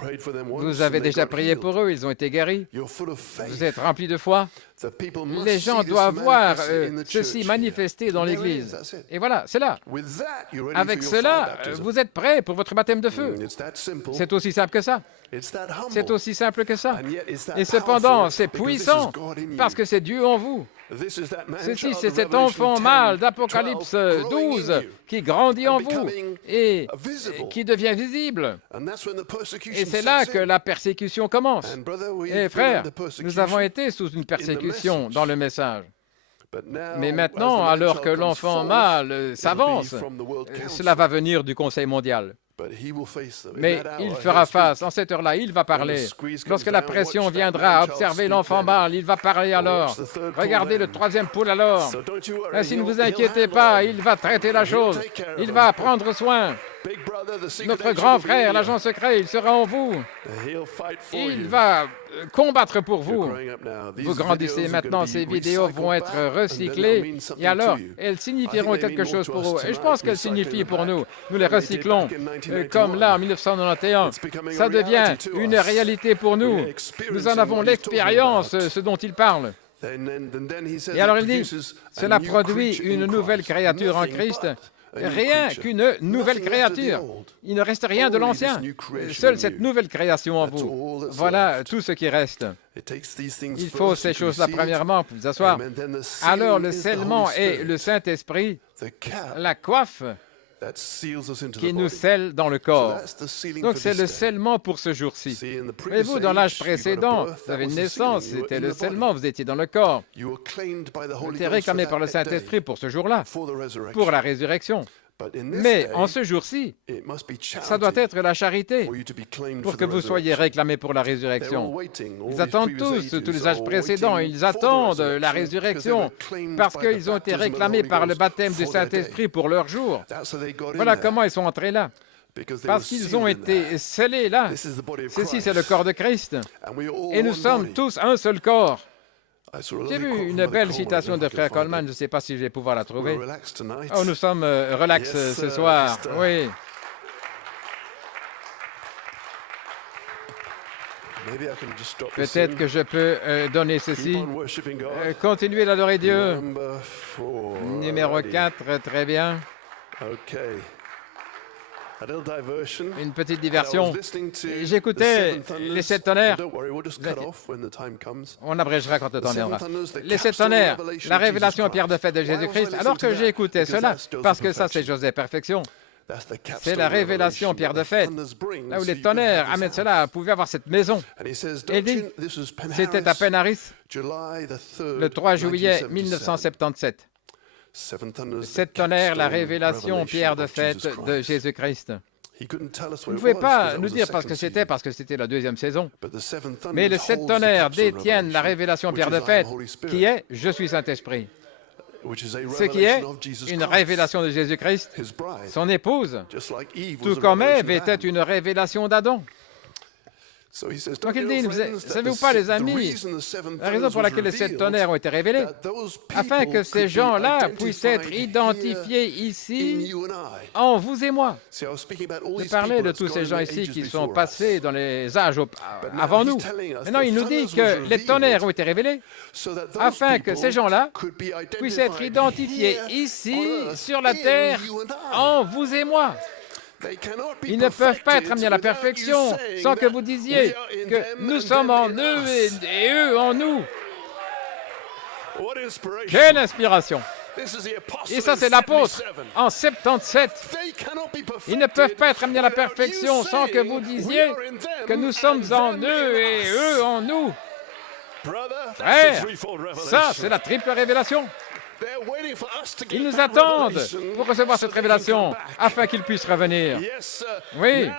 Vous avez déjà prié pour eux, ils ont été guéris. Vous êtes remplis de foi. Les gens doivent voir ceci manifesté dans l'Église. Et voilà, c'est là. Avec cela, vous êtes prêts pour votre baptême de feu. C'est aussi simple que ça. C'est aussi simple que ça. Et cependant, c'est puissant parce que c'est Dieu en vous. Ceci, c'est cet enfant mâle d'Apocalypse 12 qui grandit en vous et qui devient visible. Et c'est là que la persécution commence. Et frères, nous avons été sous une persécution dans le message. Mais maintenant, alors que l'enfant mâle s'avance, cela va venir du Conseil mondial. Mais il fera face, en cette heure-là, il va parler. Lorsque la pression viendra, observer l'enfant mâle, il va parler alors. Regardez le troisième poule alors. Ainsi, ne vous inquiétez pas, il va traiter la chose. Il va prendre soin. Notre grand frère, l'agent secret, il sera en vous. Il va combattre pour vous. Vous grandissez maintenant, ces vidéos vont être recyclées et alors, elles signifieront quelque chose pour vous. Et je pense qu'elles signifient pour nous. Nous les recyclons. Comme là, en 1991, ça devient une réalité pour nous. Nous en avons l'expérience, ce dont il parle. Et alors il dit, cela produit une nouvelle créature en Christ. Rien qu'une nouvelle créature. Il ne reste rien de l'ancien. Seule cette nouvelle création en vous. Voilà tout ce qui reste. Il faut ces choses-là premièrement pour vous asseoir. Alors le scellement est le Saint-Esprit, la coiffe qui nous scelle dans le corps. Donc c'est le scellement pour ce jour-ci. Mais vous, dans l'âge précédent, vous avez une naissance, c'était le scellement, vous étiez dans le corps. Vous étiez réclamé par le Saint-Esprit pour ce jour-là, pour la résurrection. Mais en ce jour-ci, ça doit être la charité pour que vous soyez réclamés pour la résurrection. Ils attendent tous les âges précédents, ils attendent la résurrection parce qu'ils ont été réclamés par le baptême du Saint-Esprit pour leur jour. Voilà comment ils sont entrés là. Parce qu'ils ont été scellés là. Ceci, c'est le corps de Christ. Et nous sommes tous un seul corps. J'ai vu une belle citation de Frère Coleman, je ne sais pas si je vais pouvoir la trouver. Oh, nous sommes relax ce soir, oui. Peut-être que je peux donner ceci. Continuez d'adorer Dieu. Numéro 4, très bien. Une petite diversion. J'écoutais les 7 tonnerres. On abrégera quand le temps viendra. Les 7 tonnerres, la révélation en pierre de fête de Jésus-Christ. Alors que j'ai écouté cela, parce que ça, c'est Joseph Perfection. C'est la révélation en pierre de fête. Là où les tonnerres amènent cela, vous pouvez avoir cette maison. Et il dit, c'était à Penaris, le 3 juillet 1977. 7 tonnerres, la révélation pierre de fête de Jésus-Christ. Vous ne pouvez pas nous dire parce que c'était la deuxième saison. Mais les 7 tonnerres détiennent la révélation pierre de fête, qui est « Je suis Saint-Esprit ». Ce qui est une révélation de Jésus-Christ, son épouse, tout comme Ève était une révélation d'Adam. Donc il dit, savez-vous pas les amis, la raison pour laquelle les 7 tonnerres ont été révélés, afin que ces gens-là puissent être identifiés ici en vous et moi. Je parlais de tous ces gens ici qui sont passés dans les âges avant nous. Maintenant, il nous dit que les tonnerres ont été révélés afin que ces gens-là puissent être identifiés ici sur la terre en vous et moi. Ils ne peuvent pas être amenés à la perfection sans que vous disiez que nous sommes en eux et eux en nous. Quelle inspiration! Et ça, c'est l'apôtre en 77. Ils ne peuvent pas être amenés à la perfection sans que vous disiez que nous sommes en eux et eux en nous. Frère, ça, c'est la triple révélation. Ils nous attendent pour recevoir cette révélation afin qu'ils puissent revenir. Oui,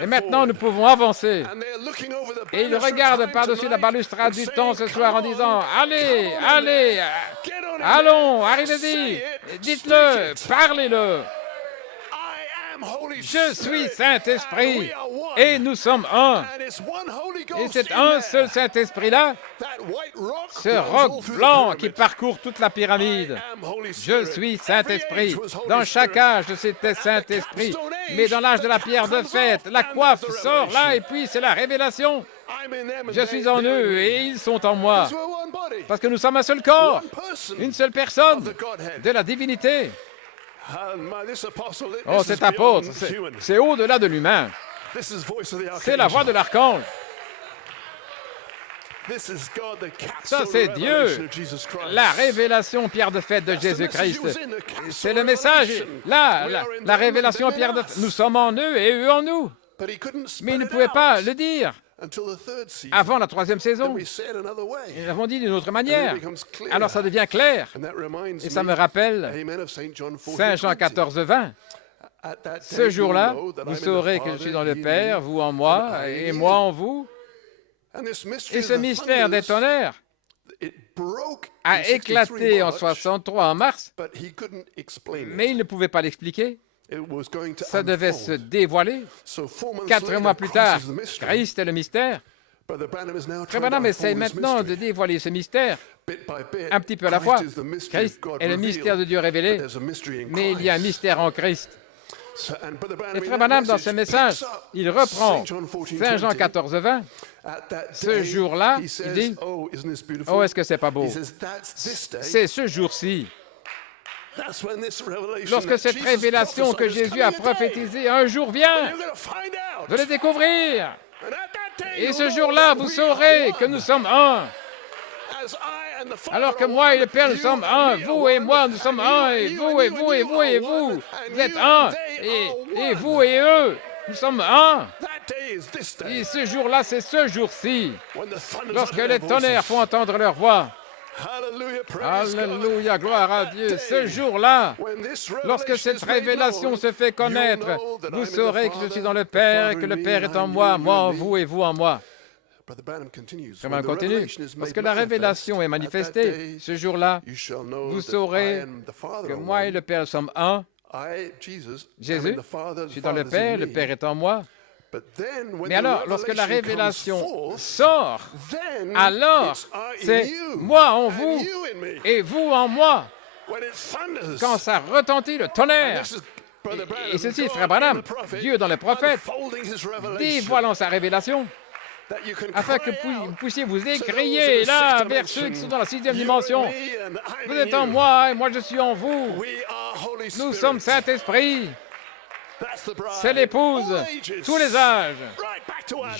et maintenant nous pouvons avancer. Et ils regardent par-dessus la balustrade du temps ce soir en disant « Allez, allez, allons, arrivez-y, dites-le, parlez-le. Je suis Saint-Esprit et nous sommes un. Et c'est un seul Saint-Esprit-là, ce roc blanc qui parcourt toute la pyramide. Je suis Saint-Esprit. Dans chaque âge, c'était Saint-Esprit. Mais dans l'âge de la pierre de fête, la coiffe sort là et puis c'est la révélation. Je suis en eux et ils sont en moi. Parce que nous sommes un seul corps, une seule personne de la divinité. Oh, cet apôtre, c'est au-delà de l'humain. C'est la voix de l'archange. Ça, c'est Dieu, la révélation pierre de fête de Jésus-Christ. C'est le message, là, la révélation pierre de fête. Nous sommes en eux et eux en nous. Mais ils ne pouvaient pas le dire avant la troisième saison. Ils l'avons dit d'une autre manière. Alors ça devient clair. Et ça me rappelle Saint Jean 14, 20. Ce jour-là, vous saurez que je suis dans le Père, vous en moi, et moi en vous. Et ce mystère des tonnerres a éclaté en 63 en mars, mais il ne pouvait pas l'expliquer. Ça devait se dévoiler. 4 mois plus tard, Christ est le mystère. Frère Branham essaie maintenant de dévoiler ce mystère un petit peu à la fois. Christ est le mystère de Dieu révélé, mais il y a un mystère en Christ. Et Frère Branham, dans ce message, il reprend Saint Jean 14, 20. Ce jour-là, il dit, « Oh, est-ce que c'est pas beau? C'est ce jour-ci. » Lorsque cette révélation que Jésus a prophétisée un jour vient, de le découvrir. Et ce jour-là, vous saurez que nous sommes un. Alors que moi et le Père, nous sommes un. Vous et moi, nous sommes un. Et vous, et vous, et vous, et vous. Vous êtes un. Et vous et eux, nous sommes un. Et ce jour-là, c'est ce jour-ci. Lorsque les tonnerres font entendre leur voix. Alléluia, gloire à Dieu. Ce jour-là, lorsque cette révélation se fait connaître, vous saurez que je suis dans le Père et que le Père est en moi, moi en vous et vous en moi. Frère Branham continue. Parce que la révélation est manifestée, ce jour-là, vous saurez que moi et le Père sommes un. Jésus, je suis dans le Père est en moi. Mais alors, lorsque la révélation sort, alors c'est moi en vous et vous en moi. Quand ça retentit le tonnerre, et ceci, Frère Branham, Dieu dans les prophètes, dévoilant sa révélation, afin que vous puissiez vous écrier là vers ceux qui sont dans la 6e dimension. Vous êtes en moi et moi je suis en vous. Nous sommes Saint-Esprit. C'est l'épouse, tous les âges,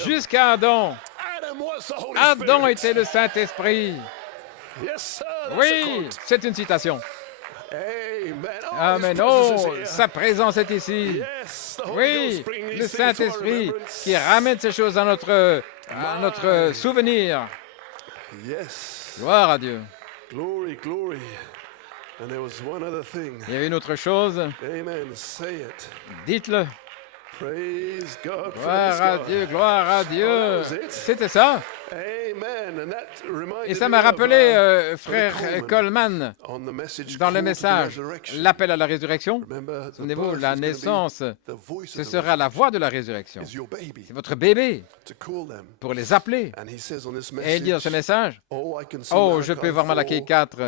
jusqu'à Adam. Adam était le Saint-Esprit. Oui, c'est une citation. Amen. Oh, sa présence est ici. Oui, le Saint-Esprit qui ramène ces choses à notre souvenir. Gloire à Dieu. Il y a une autre chose. Dites-le. Gloire à Dieu, gloire à Dieu. C'était ça. Et ça m'a rappelé, frère Coleman, dans le message, l'appel à la résurrection. Souvenez-vous, la naissance, ce sera la voix de la résurrection. C'est votre bébé, pour les appeler. Et il dit dans ce message, oh, je peux voir Malachi 4,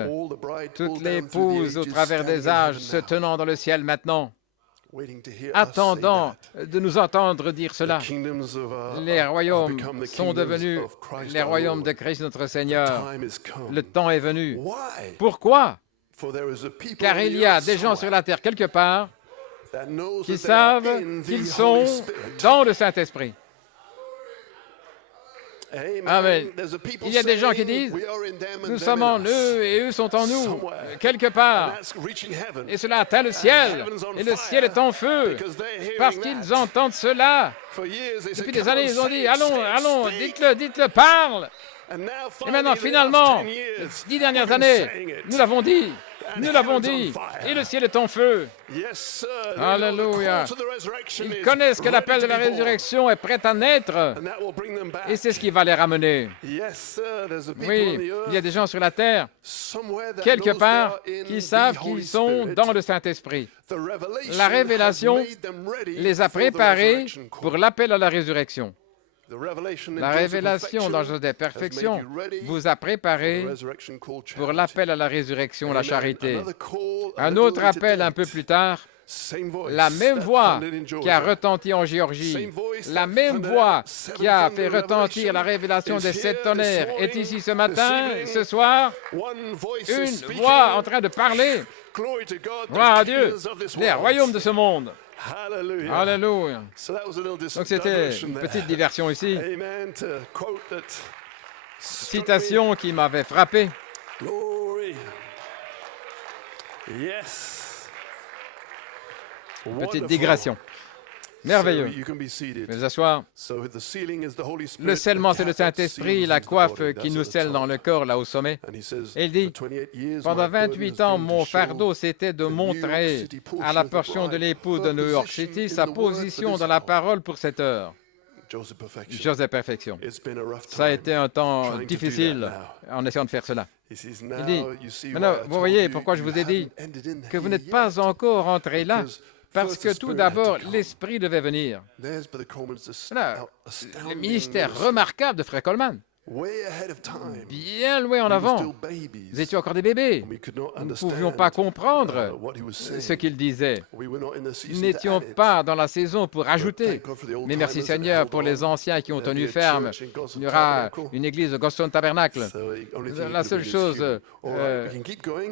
toutes les épouses au travers des âges se tenant dans le ciel maintenant, attendant de nous entendre dire cela. Les royaumes sont devenus les royaumes de Christ notre Seigneur. Le temps est venu. Pourquoi? Car il y a des gens sur la terre quelque part qui savent qu'ils sont dans le Saint-Esprit. Amen. Il y a des gens qui disent, nous sommes en eux et eux sont en nous, quelque part. Et cela atteint le ciel. Et le ciel est en feu. Parce qu'ils entendent cela. Depuis des années, ils ont dit, allons, allons, dites-le, parle. Et maintenant, finalement, les 10 dernières années, nous l'avons dit. Nous l'avons dit, et le ciel est en feu. Alléluia. Ils connaissent que l'appel de la résurrection est prêt à naître, et c'est ce qui va les ramener. Oui, il y a des gens sur la terre, quelque part, qui savent qu'ils sont dans le Saint-Esprit. La révélation les a préparés pour l'appel à la résurrection. La révélation dans Joseph Perfection vous a préparé pour l'appel à la résurrection, la charité. Un autre appel un peu plus tard, la même voix qui a retenti en Géorgie, la même voix qui a fait retentir la révélation des 7 tonnerres est ici ce matin, ce soir, une voix en train de parler. Gloire à Dieu, les royaumes de ce monde. Alléluia. Donc c'était une petite diversion ici. Citation qui m'avait frappé. Petite digression. Merveilleux. Veuillez vous asseoir. Le scellement, c'est le Saint-Esprit, la coiffe qui nous scelle dans le corps, là au sommet. Et il dit, pendant 28 ans, mon fardeau, c'était de montrer à la portion de l'épouse de New York City sa position dans la parole pour cette heure. Joseph Perfection. Ça a été un temps difficile en essayant de faire cela. Il dit, maintenant, vous voyez pourquoi je vous ai dit que vous n'êtes pas encore entré là. Parce que tout d'abord, l'Esprit devait venir. Voilà, le ministère remarquable de Frère Coleman. Bien loin en avant. Nous étions encore des bébés. Nous ne pouvions pas comprendre ce qu'il disait. Nous n'étions pas dans la saison pour ajouter. Mais merci Seigneur pour les anciens qui ont tenu ferme. Il y aura une église de Goston Tabernacle. La seule chose...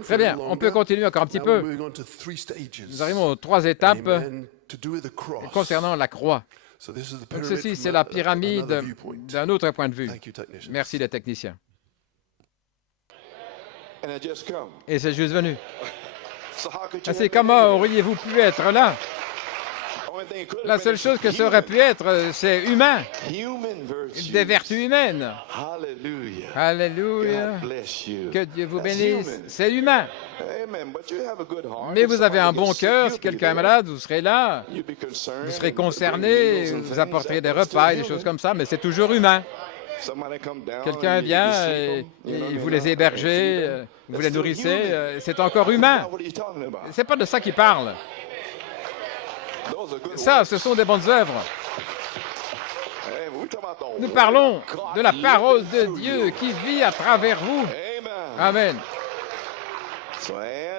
très bien, on peut continuer encore un petit peu. Nous arrivons aux 3 étapes concernant la croix. Donc ceci, c'est la pyramide d'un autre point de vue. Merci les techniciens. Et c'est juste venu. Ainsi, comment auriez-vous pu être là? La seule chose que ça aurait pu être, c'est humain. Des vertus humaines. Alléluia. Que Dieu vous bénisse. C'est humain. Mais vous avez un bon cœur. Si quelqu'un est malade, vous serez là. Vous serez concerné. Vous apporterez des repas et des choses comme ça, mais c'est toujours humain. Quelqu'un vient et vous les hébergez, vous les nourrissez. C'est encore humain. C'est pas de ça qu'il parle. Ça, ce sont des bonnes œuvres. Nous parlons de la parole de Dieu qui vit à travers vous. Amen.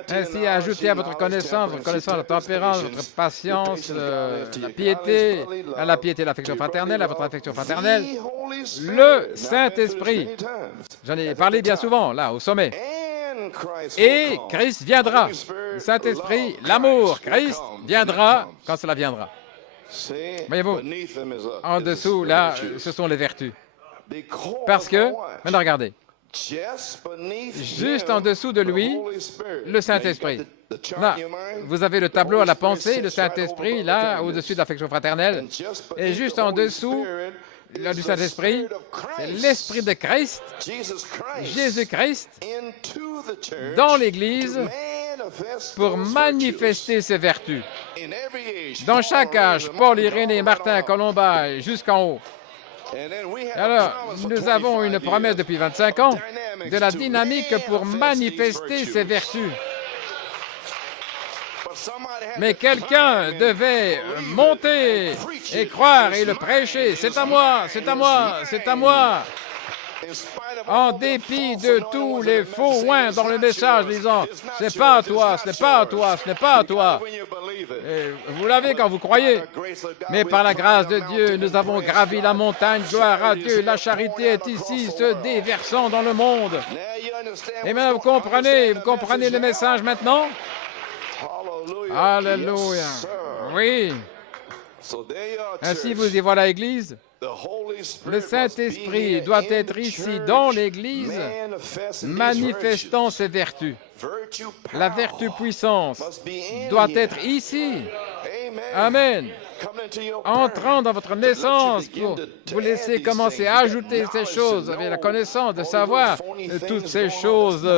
Ainsi, ajoutez à votre connaissance la tempérance, votre patience, la piété, à la piété, l'affection fraternelle, à votre affection fraternelle, le Saint-Esprit. J'en ai parlé bien souvent, là, au sommet. Et Christ viendra. Le Saint-Esprit, l'amour, Christ viendra quand cela viendra. Voyez-vous, en dessous, là, ce sont les vertus. Parce que, maintenant regardez, juste en dessous de lui, le Saint-Esprit. Là, vous avez le tableau à la pensée, le Saint-Esprit, là, au-dessus de l'affection fraternelle. Et juste en dessous du Saint-Esprit, c'est l'Esprit de Christ, Jésus-Christ, dans l'Église, pour manifester ses vertus. Dans chaque âge, Paul, Irénée, Martin, Colomba, jusqu'en haut. Alors, nous avons une promesse depuis 25 ans de la dynamique pour manifester ses vertus. Mais quelqu'un devait monter et croire et le prêcher. C'est à moi, c'est à moi, c'est à moi. En dépit de tous les faux oins dans le message disant « C'est pas à toi, ce n'est pas à toi, ce n'est pas à toi ». Vous l'avez quand vous croyez. Mais par la grâce de Dieu, nous avons gravi la montagne. Gloire à Dieu, la charité est ici, se déversant dans le monde. Et maintenant, vous comprenez le message maintenant? Alléluia. Oui. Ainsi, vous y voilà, Église. Le Saint-Esprit doit être ici dans l'Église, manifestant ses vertus. La vertu puissance doit être ici. Amen. Entrant dans votre naissance pour vous laisser commencer à ajouter ces choses avec la connaissance de savoir toutes ces choses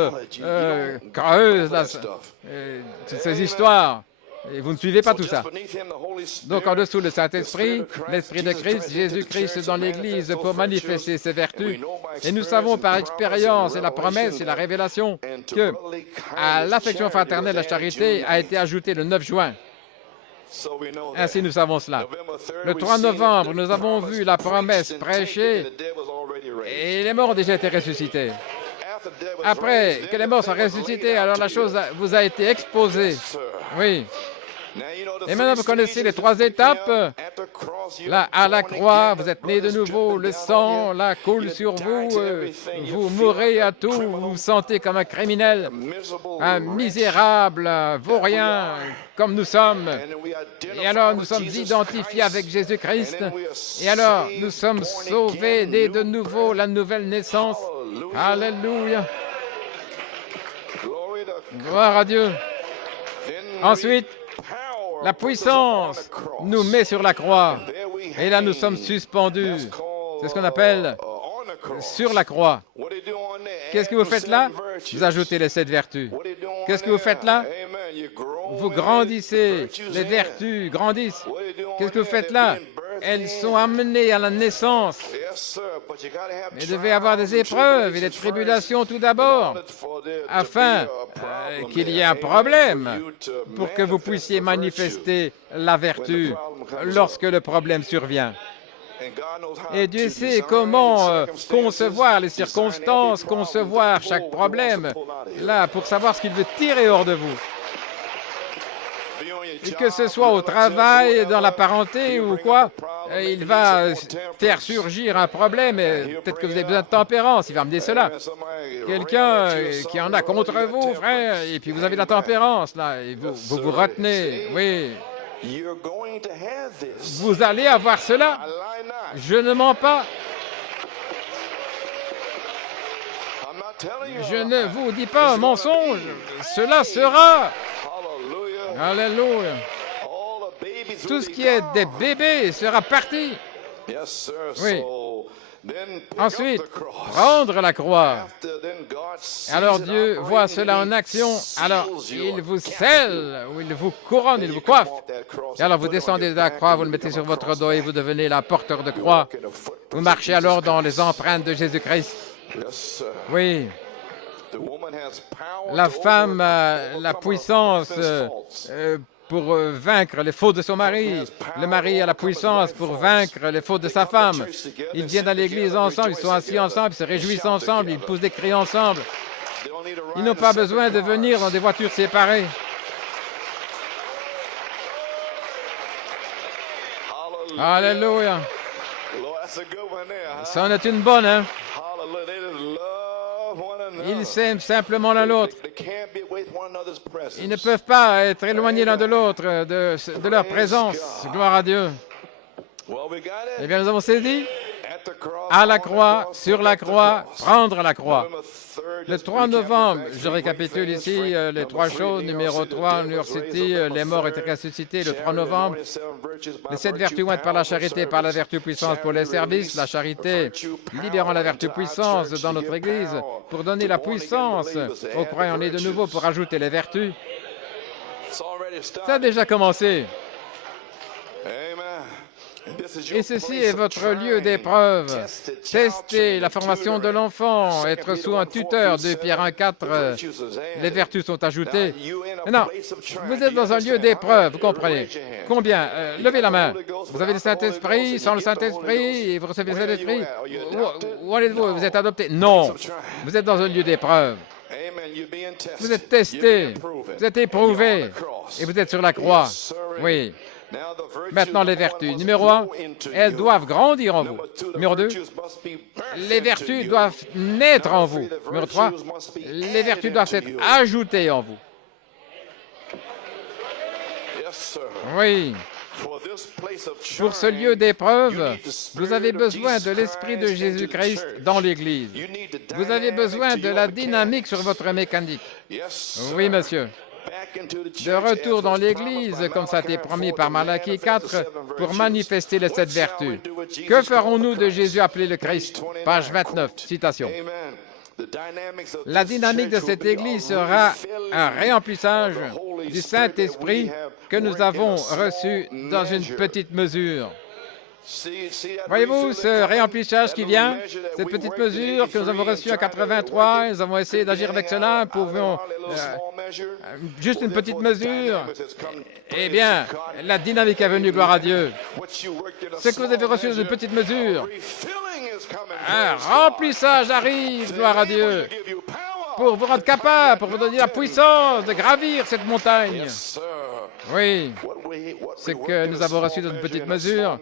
creuses, toutes ces histoires. Et vous ne suivez pas tout ça. Donc, en dessous, le Saint-Esprit, l'Esprit de Christ, Jésus-Christ dans l'Église pour manifester ses vertus. Et nous savons par expérience et la promesse et la révélation que à l'affection fraternelle, la charité a été ajoutée le 9 juin. Ainsi, nous savons cela. Le 3 novembre, nous avons vu la promesse prêchée et les morts ont déjà été ressuscités. Après que les morts sont ressuscités, alors la chose vous a été exposée. Oui. Et maintenant, vous connaissez les 3 étapes. Là, à la croix, vous êtes nés de nouveau, le sang, là, coule sur vous, vous mourrez à tout, vous vous sentez comme un criminel, un misérable, un vaurien, comme nous sommes. Et alors, nous sommes identifiés avec Jésus-Christ. Et alors, nous sommes sauvés, nés de nouveau, la nouvelle naissance. Alléluia. Gloire à Dieu. Ensuite, la puissance nous met sur la croix. Et là, nous sommes suspendus. C'est ce qu'on appelle sur la croix. Qu'est-ce que vous faites là? Vous ajoutez les 7 vertus. Qu'est-ce que vous faites là? Vous grandissez. Les vertus grandissent. Qu'est-ce que vous faites là? Elles sont amenées à la naissance. Mais il devait y avoir des épreuves et des tribulations tout d'abord, afin qu'il y ait un problème pour que vous puissiez manifester la vertu lorsque le problème survient. Et Dieu sait comment concevoir les circonstances, concevoir chaque problème, là, pour savoir ce qu'il veut tirer hors de vous. Et que ce soit au travail, dans la parenté ou quoi, il va faire surgir un problème. Peut-être que vous avez besoin de tempérance, il va me dire cela. Quelqu'un qui en a contre vous, frère, et puis vous avez de la tempérance, là, et vous vous retenez, oui. Vous allez avoir cela. Je ne mens pas. Je ne vous dis pas un mensonge. Cela sera. Alléluia. Tout ce qui est des bébés sera parti. Oui. Ensuite, prendre la croix. Alors Dieu voit cela en action. Alors il vous scelle, ou il vous couronne, il vous coiffe. Et alors vous descendez de la croix, vous le mettez sur votre dos et vous devenez la porteur de croix. Vous marchez alors dans les empreintes de Jésus-Christ. Oui. La femme a la puissance pour vaincre les fautes de son mari. Le mari a la puissance pour vaincre les fautes de sa femme. Ils viennent à l'église ensemble, ils sont assis ensemble, ils se réjouissent ensemble, ils poussent des cris ensemble. Ils n'ont pas besoin de venir dans des voitures séparées. Alléluia. Ça en est une bonne, hein? Ils s'aiment simplement l'un l'autre. Ils ne peuvent pas être éloignés l'un de l'autre de leur présence. Gloire à Dieu. Eh bien, nous avons saisi à la croix, sur la croix, prendre la croix. Le 3 novembre, je récapitule ici les 3 choses. Numéro 3, New York City, les morts étaient ressuscités le 3 novembre. Les 7 vertus vont être par la charité, par la vertu puissance pour les services, la charité, libérant la vertu puissance dans notre Église pour donner la puissance aux croyants nés de nouveau pour ajouter les vertus. Ça a déjà commencé. Et ceci est votre lieu d'épreuve. Testez la formation de l'enfant, être sous un tuteur, 2 Pierre 1,4, les vertus sont ajoutées. Non, vous êtes dans un lieu d'épreuve, vous comprenez. Combien? Levez la main. Vous avez le Saint-Esprit, sans le Saint-Esprit, et vous recevez le Saint-Esprit. Où allez-vous? Vous êtes adopté? Non, vous êtes dans un lieu d'épreuve. Vous êtes testé, vous êtes éprouvé, et vous êtes sur la croix. Oui. Maintenant, les vertus. Numéro 1, elles doivent grandir en vous. Numéro 2, les vertus doivent naître en vous. Numéro 3, les vertus doivent être ajoutées en vous. Oui. Pour ce lieu d'épreuve, vous avez besoin de l'Esprit de Jésus-Christ dans l'Église. Vous avez besoin de la dynamique sur votre mécanique. Oui, monsieur. De retour dans l'Église, comme ça a été promis par Malachie 4, pour manifester les 7 vertus. Que ferons-nous de Jésus appelé le Christ? Page 29, citation. La dynamique de cette Église sera un réemplissage du Saint-Esprit que nous avons reçu dans une petite mesure. Voyez-vous ce réemplissage qui vient, cette petite mesure que nous avons reçue en 83, nous avons essayé d'agir avec cela, pouvons juste une petite mesure. Eh bien, la dynamique est venue, gloire à Dieu. Ce que vous avez reçu dans une petite mesure, un remplissage arrive, gloire à Dieu, pour vous rendre capable, pour vous donner la puissance de gravir cette montagne. Oui, ce que nous avons reçu dans une petite mesure,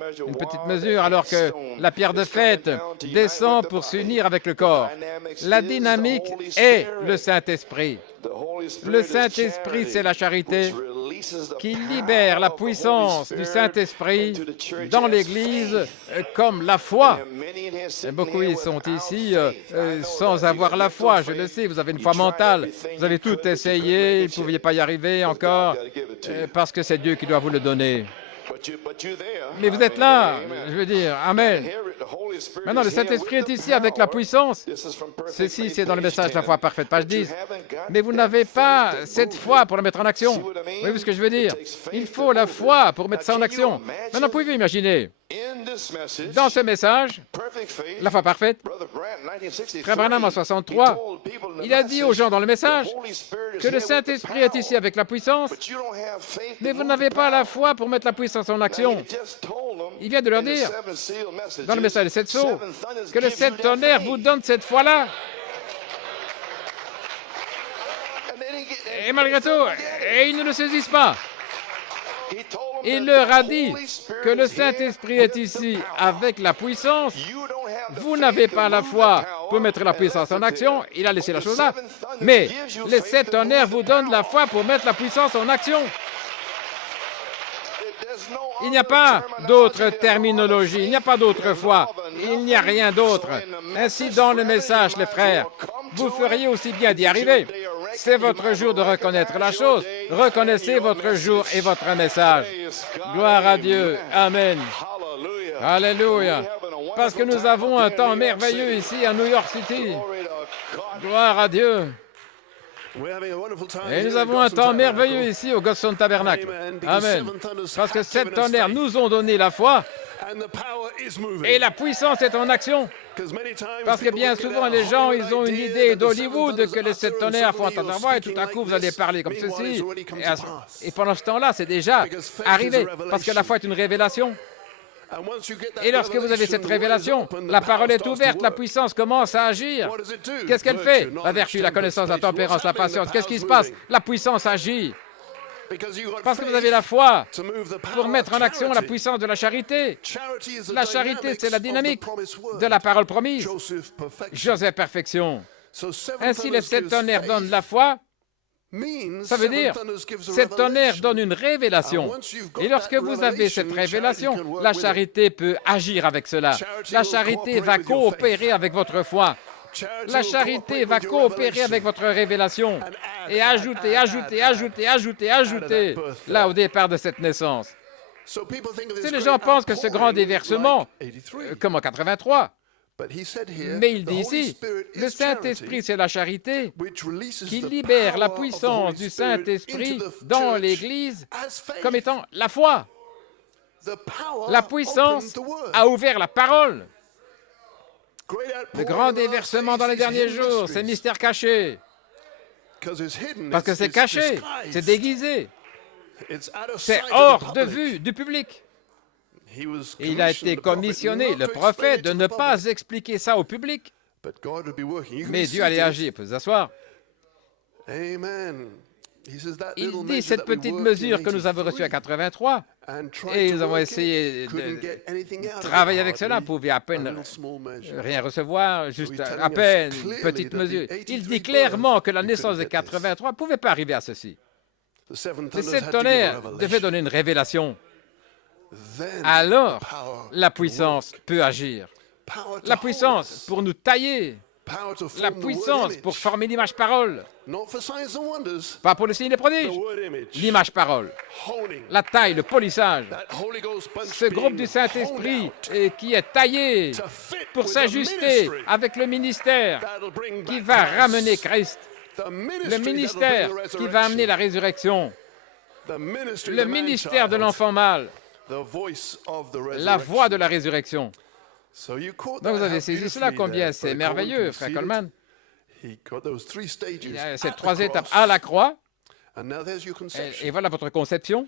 alors que la pierre de fête descend pour s'unir avec le corps. La dynamique est le Saint-Esprit. Le Saint-Esprit, c'est la charité qui libère la puissance du Saint-Esprit dans l'Église comme la foi. Et beaucoup ils sont ici sans avoir la foi, je le sais, vous avez une foi mentale. Vous avez tout essayé, vous ne pouviez pas y arriver encore, parce que c'est Dieu qui doit vous le donner. Mais vous êtes là, je veux dire, Amen. Maintenant, le Saint-Esprit est ici avec la puissance. Ceci, c'est dans le message de la foi parfaite, page 10. Mais vous n'avez pas cette foi pour la mettre en action. Vous voyez ce que je veux dire? Il faut la foi pour mettre ça en action. Maintenant, pouvez-vous imaginer, dans ce message, la foi parfaite, Frère Branham en 63, il a dit aux gens dans le message que le Saint-Esprit est ici avec la puissance, mais vous n'avez pas la foi pour mettre la puissance en action. Il vient de leur dire, dans le message des 7 sceaux, que le 7 tonnerres vous donne cette foi-là. Et malgré tout, ils ne le saisissent pas. Il leur a dit que le Saint-Esprit est ici avec la puissance. Vous n'avez pas la foi pour mettre la puissance en action. Il a laissé la chose là. Mais les 7 tonnerres vous donnent la foi pour mettre la puissance en action. Il n'y a pas d'autre terminologie, il n'y a pas d'autre foi, il n'y a rien d'autre. Ainsi, dans le message, les frères, vous feriez aussi bien d'y arriver. C'est votre jour de reconnaître la chose. Reconnaissez votre jour et votre message. Gloire à Dieu. Amen. Alléluia. Parce que nous avons un temps merveilleux ici à New York City. Gloire à Dieu. Et nous avons un temps merveilleux ici au Godstone Tabernacle. Amen. Parce que 7 tonnerres nous ont donné la foi et la puissance est en action. Parce que bien souvent, les gens, ils ont une idée d'Hollywood que les 7 tonnerres font entendre la voix et tout à coup, vous allez parler comme ceci. Et pendant ce temps-là, c'est déjà arrivé. Parce que la foi est une révélation. Et lorsque vous avez cette révélation, la parole est ouverte, la puissance commence à agir. Qu'est-ce qu'elle fait? La vertu, la connaissance, la tempérance, la patience. Qu'est-ce qui se passe? La puissance agit. Parce que vous avez la foi pour mettre en action la puissance de la charité. La charité, c'est la dynamique de la parole promise. Joseph, perfection. Ainsi, les 7 tonnerres donnent la foi. Ça veut dire, 7 tonnerres donnent une révélation. Et lorsque vous avez cette révélation, la charité peut agir avec cela. La charité va coopérer avec votre foi. La charité va coopérer avec votre révélation et ajouter là au départ de cette naissance. Si les gens pensent que ce grand déversement, comme en 83, mais il dit ici, le Saint-Esprit, c'est la charité qui libère la puissance du Saint-Esprit dans l'Église comme étant la foi. La puissance a ouvert la parole. Le grand déversement dans les derniers jours, c'est mystère caché. Parce que c'est caché, c'est déguisé. C'est hors de vue du public. Et il a été commissionné, le prophète, de ne pas expliquer ça au public. Mais Dieu allait agir. Vous pouvez vous asseoir. Il dit cette petite mesure que nous avons reçue à 83, et nous avons essayé de travailler avec cela. Vous pouviez à peine rien recevoir, juste à peine une petite mesure. Il dit clairement que la naissance de 83 ne pouvait pas arriver à ceci. Les 7 tonnerres devaient donner une révélation. alors la puissance peut agir. La puissance pour nous tailler. La puissance pour former l'image-parole. Pas pour le signe des prodiges. L'image-parole. La taille, le polissage. Ce groupe du Saint-Esprit qui est taillé pour s'ajuster avec le ministère qui va ramener Christ. Le ministère qui va amener la résurrection. Le ministère de l'enfant mâle. La voix de la résurrection. Donc vous avez saisi cela, combien c'est merveilleux, frère Coleman. Il y a ces trois étapes à la croix, et voilà votre conception.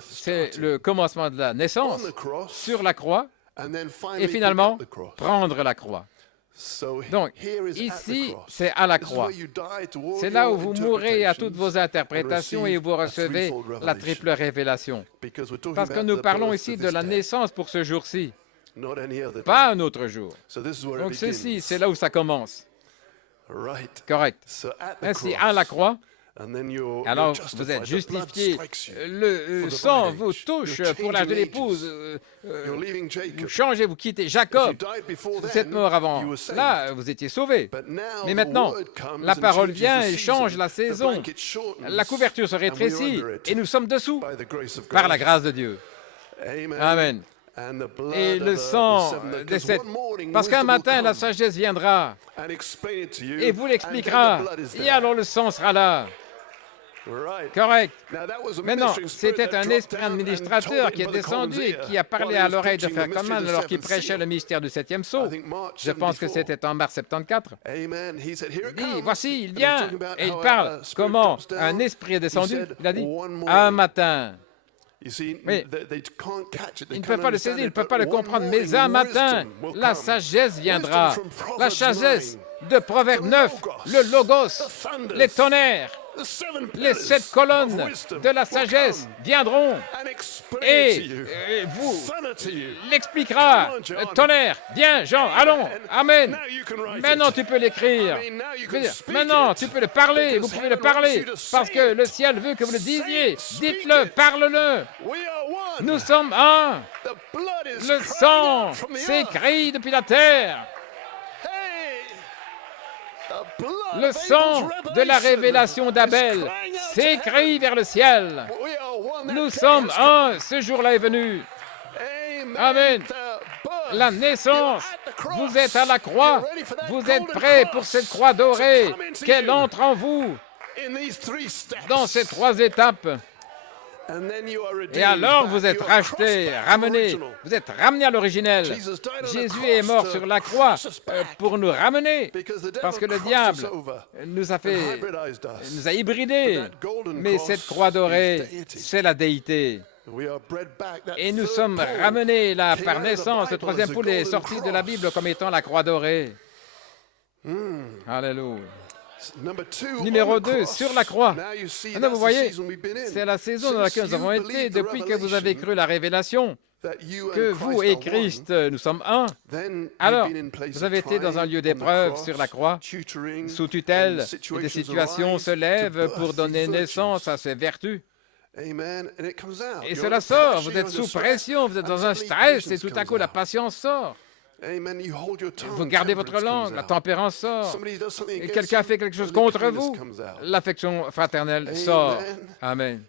C'est le commencement de la naissance sur la croix, et finalement, prendre la croix. Donc, ici, c'est à la croix. C'est là où vous mourrez à toutes vos interprétations et vous recevez la triple révélation. Parce que nous parlons ici de la naissance pour ce jour-ci. Pas un autre jour. Donc ceci, c'est là où ça commence. Correct. Ainsi, à la croix, alors vous êtes justifié. Le sang vous touche pour l'âge de l'épouse. Vous changez, vous quittez Jacob. Vous êtes mort avant. Là, vous étiez sauvé. Mais maintenant, la parole vient et change la saison. La couverture se rétrécit et nous sommes dessous par la grâce de Dieu. Amen. Et le sang décède. Parce qu'un matin, la sagesse viendra et vous l'expliquera. Et alors le sang sera là. Correct. Maintenant, c'était un esprit administrateur qui est descendu et qui a parlé à l'oreille de Frère Coleman alors qu'il prêchait le mystère du 7e sceau. Je pense que c'était en mars 74. Il dit, voici, il vient. Et il parle. Comment un esprit est descendu? Il a dit, un matin. Mais ils ne peuvent pas le saisir, ils ne peuvent pas le comprendre. Mais un matin, la sagesse viendra. La sagesse de Proverbe 9, le logos, les tonnerres, les 7 colonnes de la sagesse viendront et vous l'expliquera. Tonnerre, viens Jean, allons, amen. Maintenant tu peux l'écrire. Maintenant tu peux le parler, vous pouvez le parler parce que le ciel veut que vous le disiez. Dites-le, parle-le. Nous sommes un. Le sang s'écrit depuis la terre. Le sang de la révélation d'Abel s'écrit vers le ciel. Nous sommes un, ce jour-là est venu. Amen. La naissance, vous êtes à la croix, vous êtes prêts pour cette croix dorée, qu'elle entre en vous dans ces 3 étapes. Et alors vous êtes rachetés, ramenés, vous êtes ramenés à l'originel. Jésus est mort sur la croix pour nous ramener, parce que le diable nous a hybridés. Mais cette croix dorée, c'est la déité. Et nous sommes ramenés là par naissance. Le 3e poule est sorti de la Bible comme étant la croix dorée. Alléluia. Numéro 2, sur la croix. Maintenant, vous voyez, c'est la saison dans laquelle nous avons été depuis que vous avez cru la révélation, que vous et Christ, nous sommes un. Alors, vous avez été dans un lieu d'épreuve sur la croix, sous tutelle, et des situations se lèvent pour donner naissance à ces vertus. Et cela sort, vous êtes sous pression, vous êtes dans un stress, et tout à coup, la patience sort. Vous gardez votre langue, la tempérance sort. Et quelqu'un fait quelque chose contre vous, l'affection fraternelle sort. Amen.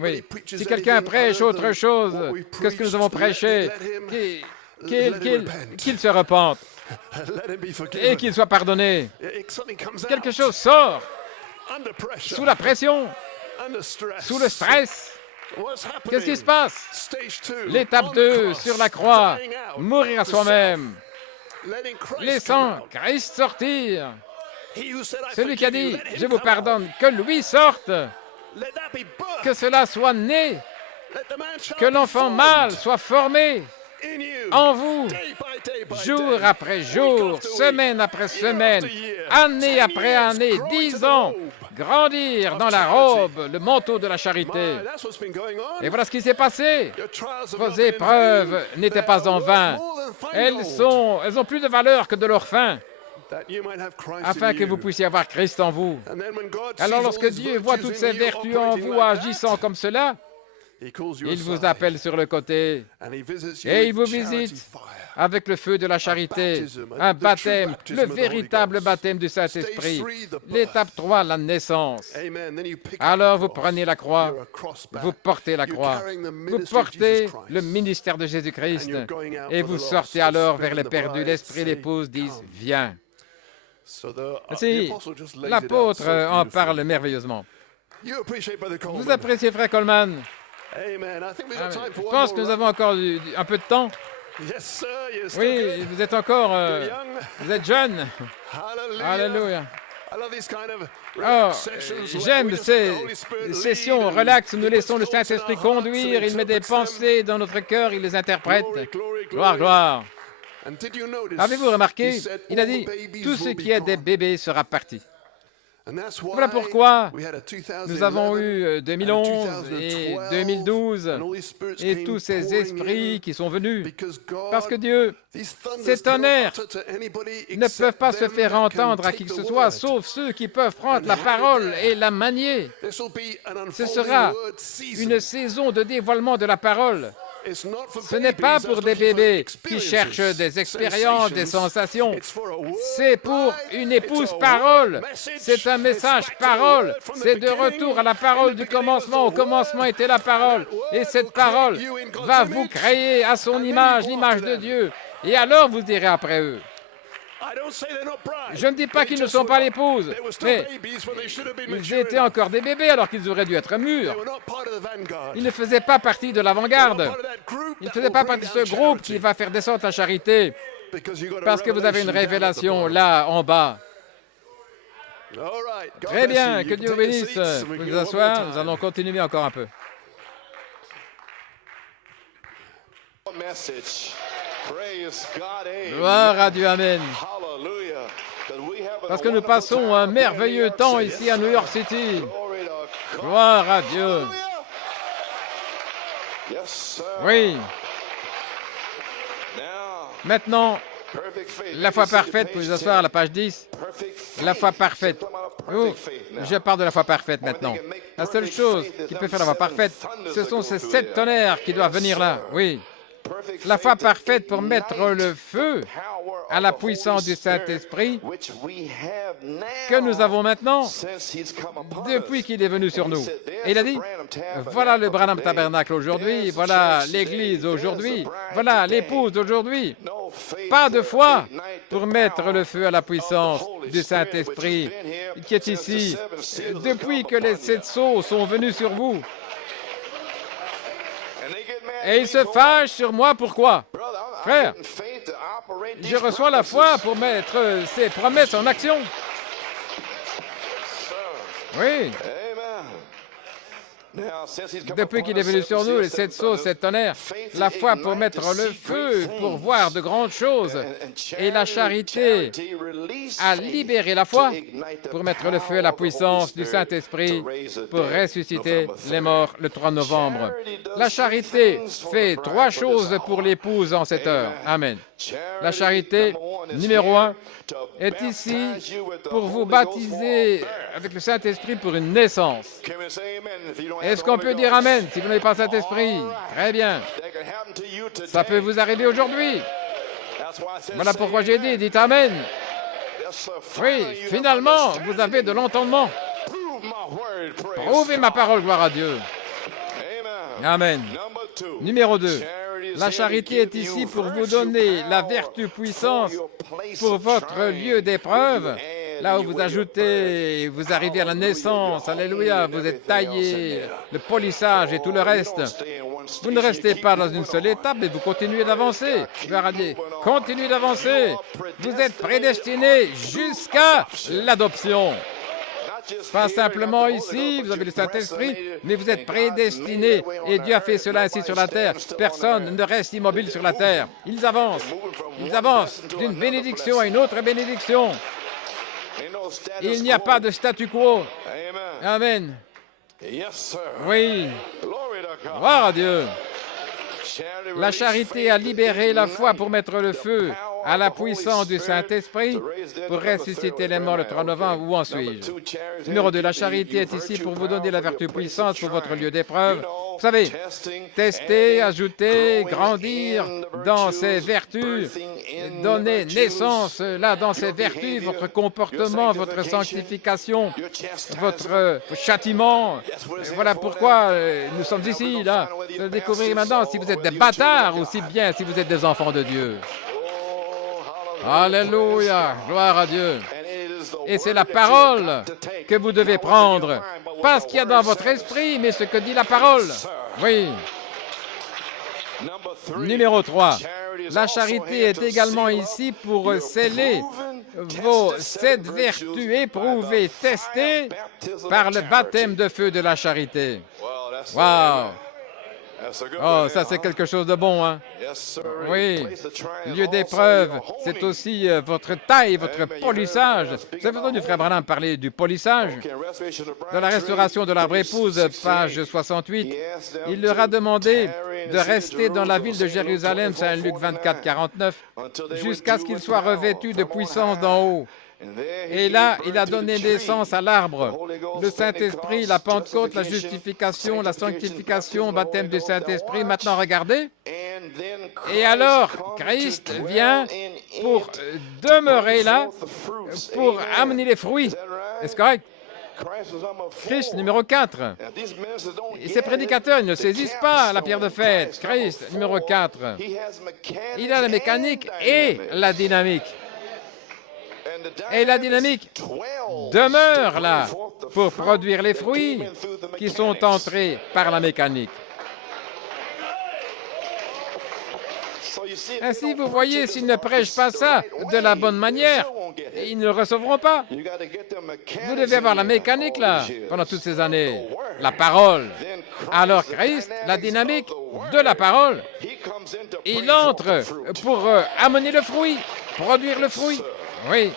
Oui. Si quelqu'un prêche autre chose que ce que nous avons prêché, qu'il se repente et qu'il soit pardonné. Quelque chose sort sous la pression, sous le stress. Qu'est-ce qui se passe? L'étape 2, sur la croix, mourir à soi-même, laissant Christ sortir. Celui qui a dit, je vous pardonne, que lui sorte, que cela soit né, que l'enfant mâle soit formé en vous, jour après jour, semaine après semaine, année après année, 10 ans, grandir dans la robe, le manteau de la charité. Et voilà ce qui s'est passé. Vos épreuves n'étaient pas en vain. Elles ont plus de valeur que de leur fin, afin que vous puissiez avoir Christ en vous. Alors lorsque Dieu voit toutes ces vertus en vous agissant comme cela, Il vous appelle sur le côté et il vous visite avec le feu de la charité, un baptême, le véritable baptême du Saint-Esprit. L'étape 3, la naissance. Alors vous prenez la croix, vous portez la croix, vous portez le ministère de Jésus-Christ et vous sortez alors vers les perdus. L'Esprit et l'épouse disent « Viens ». Si, l'apôtre en parle merveilleusement. Vous appréciez, frère Coleman? Je pense que nous avons encore un peu de temps. Oui, vous êtes encore... vous êtes jeune. Alléluia. Oh, j'aime ces sessions relax où nous laissons le Saint-Esprit conduire. Il met des pensées dans notre cœur, il les interprète. Gloire, gloire. Avez-vous remarqué? Il a dit, tout ce qui est des bébés sera parti. Voilà pourquoi nous avons eu 2011 et 2012 et tous ces esprits qui sont venus. Parce que Dieu, ces tonnerres ne peuvent pas se faire entendre à qui que ce soit, sauf ceux qui peuvent prendre la parole et la manier. Ce sera une saison de dévoilement de la parole. Ce n'est pas pour des bébés qui cherchent des expériences, des sensations. C'est pour une épouse parole. C'est un message parole. C'est de retour à la parole du commencement. Au commencement était la parole. Et cette parole va vous créer à son image, l'image de Dieu. Et alors vous direz après eux. Je ne dis pas qu'ils ne sont pas l'épouse, mais ils étaient encore des bébés alors qu'ils auraient dû être mûrs. Ils ne faisaient pas partie de l'avant-garde. Ils ne faisaient pas partie de ce groupe qui va faire descendre la charité, parce que vous avez une révélation là, en bas. Très bien, que Dieu vous bénisse. Vous pouvez vous asseoir, nous allons continuer encore un peu. Gloire à Dieu, Amen. Parce que nous passons un merveilleux temps ici à New York City. Gloire à Dieu. Oui. Maintenant, la foi parfaite, pour vous asseoir à la page 10. La foi parfaite. Oh, je parle de la foi parfaite maintenant. La seule chose qui peut faire la foi parfaite, ce sont ces 7 tonnerres qui doivent venir là. Oui. La foi parfaite pour mettre le feu à la puissance du Saint-Esprit que nous avons maintenant depuis qu'il est venu sur nous. Et il a dit, voilà le Branham Tabernacle aujourd'hui, voilà l'Église aujourd'hui, voilà l'épouse d'aujourd'hui. Pas de foi pour mettre le feu à la puissance du Saint-Esprit qui est ici depuis que les 7 sceaux sont venus sur vous. Et il se fâche sur moi, pourquoi? Frère, je reçois la foi pour mettre ces promesses en action. Oui. Depuis qu'il est venu sur nous, les 7 sceaux, 7 tonnerres, la foi pour mettre le feu, pour voir de grandes choses, et la charité a libéré la foi pour mettre le feu à la puissance du Saint-Esprit pour ressusciter les morts le 3 novembre. La charité fait 3 choses pour l'épouse en cette heure. Amen. La charité, numéro 1, est ici pour vous baptiser avec le Saint-Esprit pour une naissance. Est-ce qu'on peut dire Amen si vous n'avez pas le Saint-Esprit? Très bien. Ça peut vous arriver aujourd'hui. Voilà pourquoi j'ai dit, dites Amen. Oui, finalement, vous avez de l'entendement. Prouvez ma parole, gloire à Dieu. Amen. Numéro 2. La charité est ici pour vous donner la vertu puissance pour votre lieu d'épreuve. Là où vous ajoutez, vous arrivez à la naissance, alléluia, vous êtes taillé, le polissage et tout le reste. Vous ne restez pas dans une seule étape, mais vous continuez d'avancer. Continuez d'avancer. Vous êtes prédestinés jusqu'à l'adoption. Pas simplement ici, vous avez le Saint-Esprit, mais vous êtes prédestinés. Et Dieu a fait cela ainsi sur la terre. Personne ne reste immobile sur la terre. Ils avancent. Ils avancent d'une bénédiction à une autre bénédiction. Il n'y a pas de statu quo. Amen. Oui. Gloire à Dieu. La charité a libéré la foi pour mettre le feu à la puissance du Saint-Esprit pour ressusciter les morts le 3 novembre. Où en suis-je? Numéro 2. La charité est ici pour vous donner la vertu puissante pour votre lieu d'épreuve. Vous savez, tester, ajouter, grandir dans ses vertus, donner naissance là dans ses vertus, votre comportement, votre sanctification, votre châtiment. Voilà pourquoi nous sommes ici, là. Vous allez découvrir maintenant si vous êtes des bâtards ou si bien si vous êtes des enfants de Dieu. Alléluia, gloire à Dieu. Et c'est la parole que vous devez prendre. Pas ce qu'il y a dans votre esprit, mais ce que dit la parole. Oui. Numéro 3. La charité est également ici pour sceller vos 7 vertus éprouvées, testées par le baptême de feu de la charité. Wow! Oh, ça c'est quelque chose de bon, hein? Oui. Lieu d'épreuve, c'est aussi votre taille, votre polissage. Vous avez entendu Frère Branham parler du polissage? Dans la restauration de l'arbre épouse, page 68, il leur a demandé de rester dans la ville de Jérusalem, Saint Luc 24, 49, jusqu'à ce qu'ils soient revêtus de puissance d'en haut. Et là, il a donné naissance à l'arbre. Le Saint-Esprit, la Pentecôte, la justification, la sanctification, baptême du Saint-Esprit. Maintenant, regardez. Et alors, Christ vient pour demeurer là, pour amener les fruits. Est-ce correct? Christ, numéro 4. Et ces prédicateurs ne saisissent pas la pierre de fête. Christ, numéro 4. Il a la mécanique et la dynamique. Et la dynamique demeure là pour produire les fruits qui sont entrés par la mécanique. Ainsi, vous voyez, s'ils ne prêchent pas ça de la bonne manière, ils ne le recevront pas. Vous devez avoir la mécanique là pendant toutes ces années, la parole. Alors Christ, la dynamique de la parole, il entre pour amener le fruit, produire le fruit. Oui.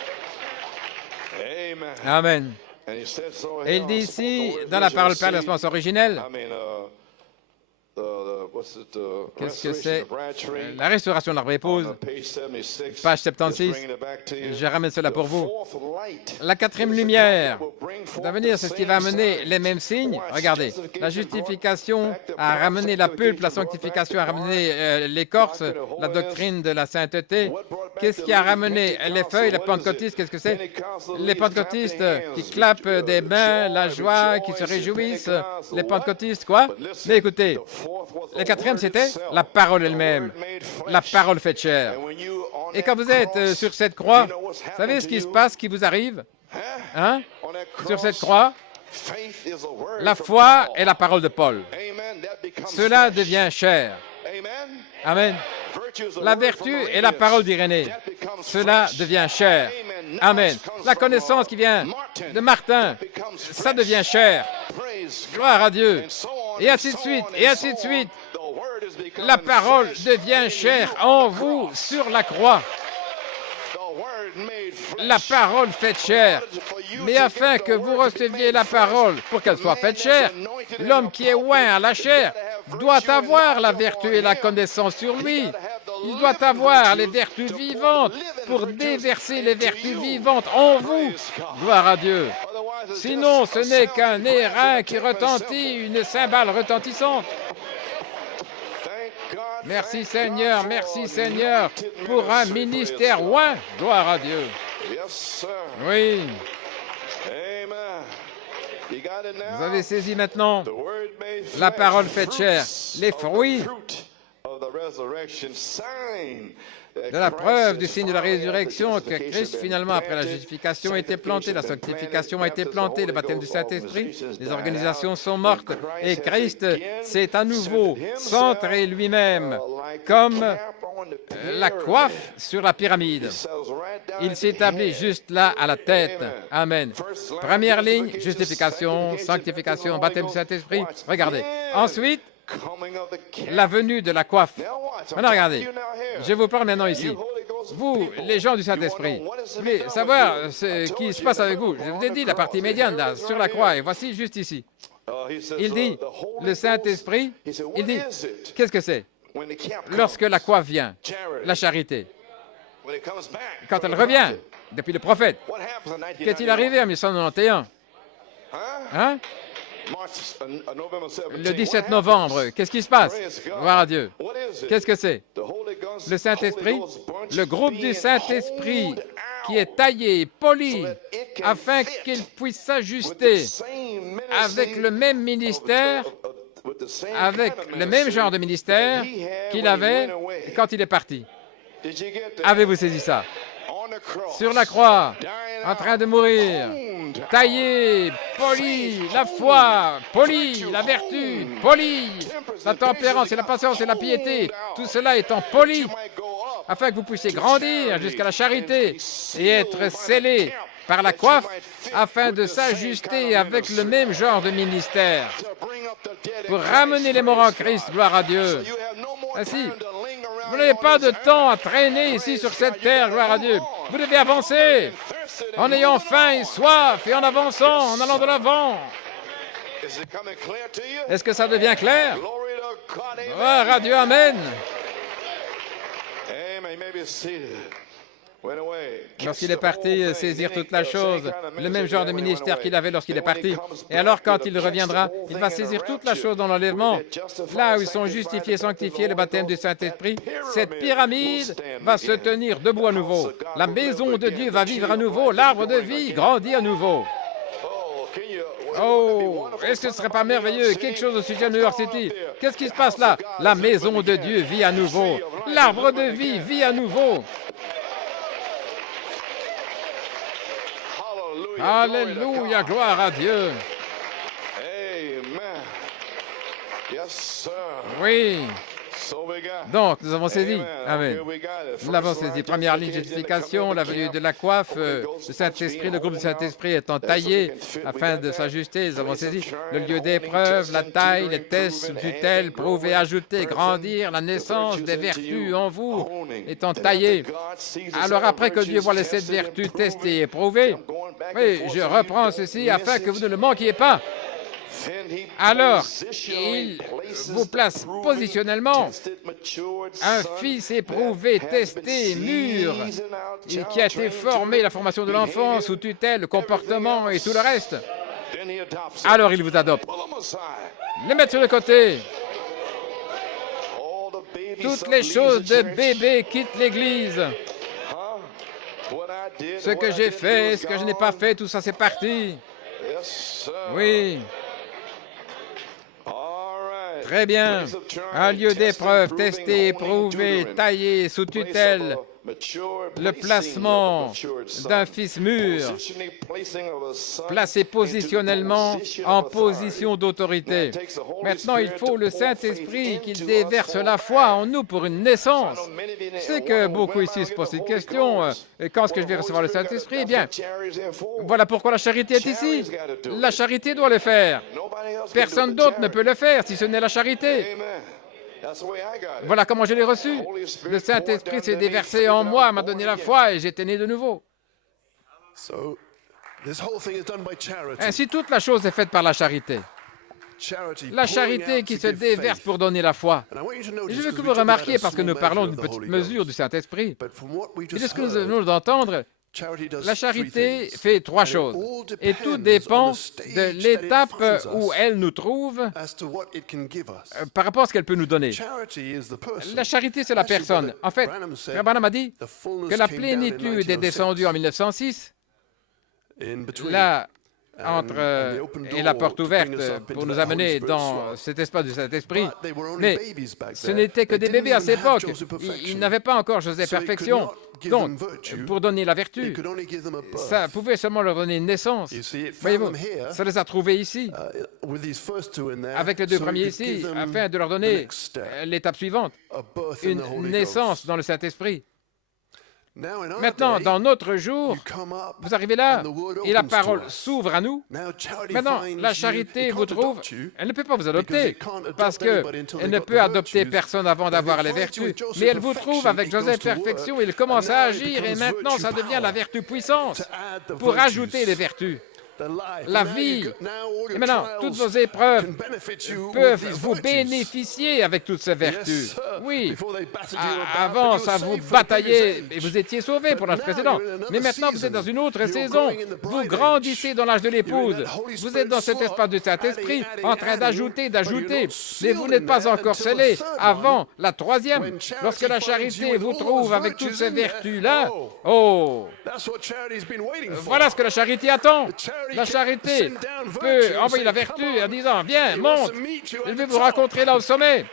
Amen. Et il dit ici, dans la parole par l'espérance originelle, qu'est-ce que c'est? La restauration de l'arbre épouse, page 76. Je ramène cela pour vous. La 4e lumière d'avenir, c'est ce qui va amener les mêmes signes. Regardez, la justification a ramené la pulpe, la sanctification a ramené l'écorce, la doctrine de la sainteté. Qu'est-ce qui a ramené les feuilles, les pentecôtistes? Qu'est-ce que c'est? Les pentecôtistes qui clapent des mains, la joie, qui se réjouissent. Les pentecôtistes, quoi? Mais écoutez, le 4e, c'était la parole elle-même, la parole faite chair. Et quand vous êtes sur cette croix, vous savez ce qui se passe, ce qui vous arrive? Hein? Sur cette croix, la foi est la parole de Paul. Cela devient chair. Amen. La vertu est la parole d'Irénée. Cela devient chair. Amen. La connaissance qui vient de Martin, ça devient chair. Gloire à Dieu. Et ainsi de suite, et ainsi de suite. La parole devient chair en vous sur la croix. La parole faite chair. Mais afin que vous receviez la parole pour qu'elle soit faite chair, l'homme qui est oint à la chair doit avoir la vertu et la connaissance sur lui. Il doit avoir les vertus vivantes pour déverser les vertus vivantes en vous. Gloire à Dieu. Sinon, ce n'est qu'un airain qui retentit, une cymbale retentissante. Merci Seigneur, pour un ministère oint. Gloire à Dieu. Oui. Vous avez saisi maintenant la parole faite chair, les fruits de la preuve du signe de la résurrection que Christ, finalement, après la justification, a été planté, la sanctification a été plantée, le baptême du Saint-Esprit, les organisations sont mortes, et Christ s'est à nouveau centré lui-même comme la coiffe sur la pyramide. Il s'établit juste là à la tête. Amen. Première ligne, justification, sanctification, baptême du Saint-Esprit. Regardez. Ensuite, la venue de la coiffe. Maintenant, regardez. Je vous parle maintenant ici. Vous, les gens du Saint-Esprit, vous voulez savoir ce qui se passe avec vous. Je vous ai dit la partie médiane, là, sur la croix, et voici juste ici. Il dit, le Saint-Esprit, il dit, qu'est-ce que c'est? Lorsque la coiffe vient, la charité. Quand elle revient, depuis le prophète, qu'est-il arrivé en 1991? Hein? le 17 novembre. Qu'est-ce qui se passe? Gloire à Dieu. Qu'est-ce que c'est? Le Saint-Esprit, le groupe du Saint-Esprit qui est taillé, poli, afin qu'il puisse s'ajuster avec le même ministère, avec le même genre de ministère qu'il avait quand il est parti. Avez-vous saisi ça? Sur la croix, en train de mourir, taillé, poli, la foi, poli, la vertu, poli, la tempérance et la patience et la piété, tout cela étant poli, afin que vous puissiez grandir jusqu'à la charité et être scellé par la coiffe, afin de s'ajuster avec le même genre de ministère, pour ramener les morts en Christ, gloire à Dieu. Ainsi, vous n'avez pas de temps à traîner ici sur cette terre, gloire à Dieu. Vous devez avancer en ayant faim et soif et en avançant, en allant de l'avant. Est-ce que ça devient clair? Gloire à Dieu, amen. Lorsqu'il est parti saisir toute la chose, le même genre de ministère qu'il avait lorsqu'il est parti. Et alors, quand il reviendra, il va saisir toute la chose dans l'enlèvement. Là où ils sont justifiés, sanctifiés, le baptême du Saint-Esprit, cette pyramide va se tenir debout à nouveau. La maison de Dieu va vivre à nouveau, l'arbre de vie grandit à nouveau. Oh, est-ce que ce ne serait pas merveilleux? Quelque chose au sujet de New York City. Qu'est-ce qui se passe là? La maison de Dieu vit à nouveau. L'arbre de vie vit à nouveau. Alléluia, gloire à Dieu. Oui. Donc, nous avons saisi. Amen. Nous l'avons saisi. Première ligne de justification, la venue de la coiffe, le Saint-Esprit, le groupe du Saint-Esprit étant taillé afin de s'ajuster. Nous avons saisi le lieu d'épreuve, la taille, les tests sous tutelle, prouver, ajouter, grandir, la naissance des vertus en vous étant taillée. Alors, après que Dieu voit les 7 vertus testées et éprouvées, oui, je reprends ceci afin que vous ne le manquiez pas. Alors, il vous place positionnellement un fils éprouvé, testé, mûr, qui a été formé, la formation de l'enfant, sous tutelle, le comportement et tout le reste. Alors, il vous adopte. Les mettre sur le côté. Toutes les choses de bébé quittent l'Église. Ce que j'ai fait, ce que je n'ai pas fait, tout ça, c'est parti. Oui. Très bien. Un lieu d'épreuve, testé, éprouvé, taillé, sous tutelle, le placement d'un fils mûr, placé positionnellement en position d'autorité. Maintenant, il faut le Saint-Esprit qui déverse la foi en nous pour une naissance. Je sais que beaucoup ici se posent cette question. Quand est-ce que je vais recevoir le Saint-Esprit? Eh bien, voilà pourquoi la charité est ici. La charité doit le faire. Personne d'autre ne peut le faire si ce n'est la charité. Voilà comment je l'ai reçu. Le Saint-Esprit s'est déversé en moi, m'a donné la foi et j'étais né de nouveau. Ainsi, toute la chose est faite par la charité. La charité qui se déverse pour donner la foi. Et je veux que vous remarquiez, parce que nous parlons d'une petite mesure du Saint-Esprit, et de ce que nous venons d'entendre, la charité fait 3 choses, et tout dépend de l'étape où elle nous trouve par rapport à ce qu'elle peut nous donner. La charité, c'est la personne. En fait, Frère Branham a dit que la plénitude est descendue en 1906, là, et la porte ouverte pour nous amener dans cet espace du Saint-Esprit. Mais ce n'était que des bébés à cette époque. Ils n'avaient pas encore Joseph Perfection. Donc, pour donner la vertu, ça pouvait seulement leur donner une naissance. Voyez-vous, ça les a trouvés ici, avec les 2 premiers ici, afin de leur donner l'étape suivante, une naissance dans le Saint-Esprit. Maintenant, dans notre jour, vous arrivez là et la parole s'ouvre à nous. Maintenant, la charité vous trouve, elle ne peut pas vous adopter parce qu'elle ne peut adopter personne avant d'avoir les vertus. Mais elle vous trouve avec Joseph Perfection, il commence à agir et maintenant ça devient la vertu puissance pour ajouter les vertus. la vie. Et maintenant, toutes vos épreuves peuvent vous bénéficier avec toutes ces vertus. Oui, avant, ça vous bataillait et vous étiez sauvés pour l'âge précédent. Mais maintenant, vous êtes dans une autre saison. Vous grandissez dans l'âge de l'épouse. Vous êtes dans cet espace du Saint-Esprit en train d'ajouter. Mais vous n'êtes pas encore scellés avant la troisième. Lorsque la charité vous trouve avec toutes ces vertus-là, oh, voilà ce que la charité attend. La charité peut envoyer la vertu en disant, viens, monte, je vais vous rencontrer là au sommet.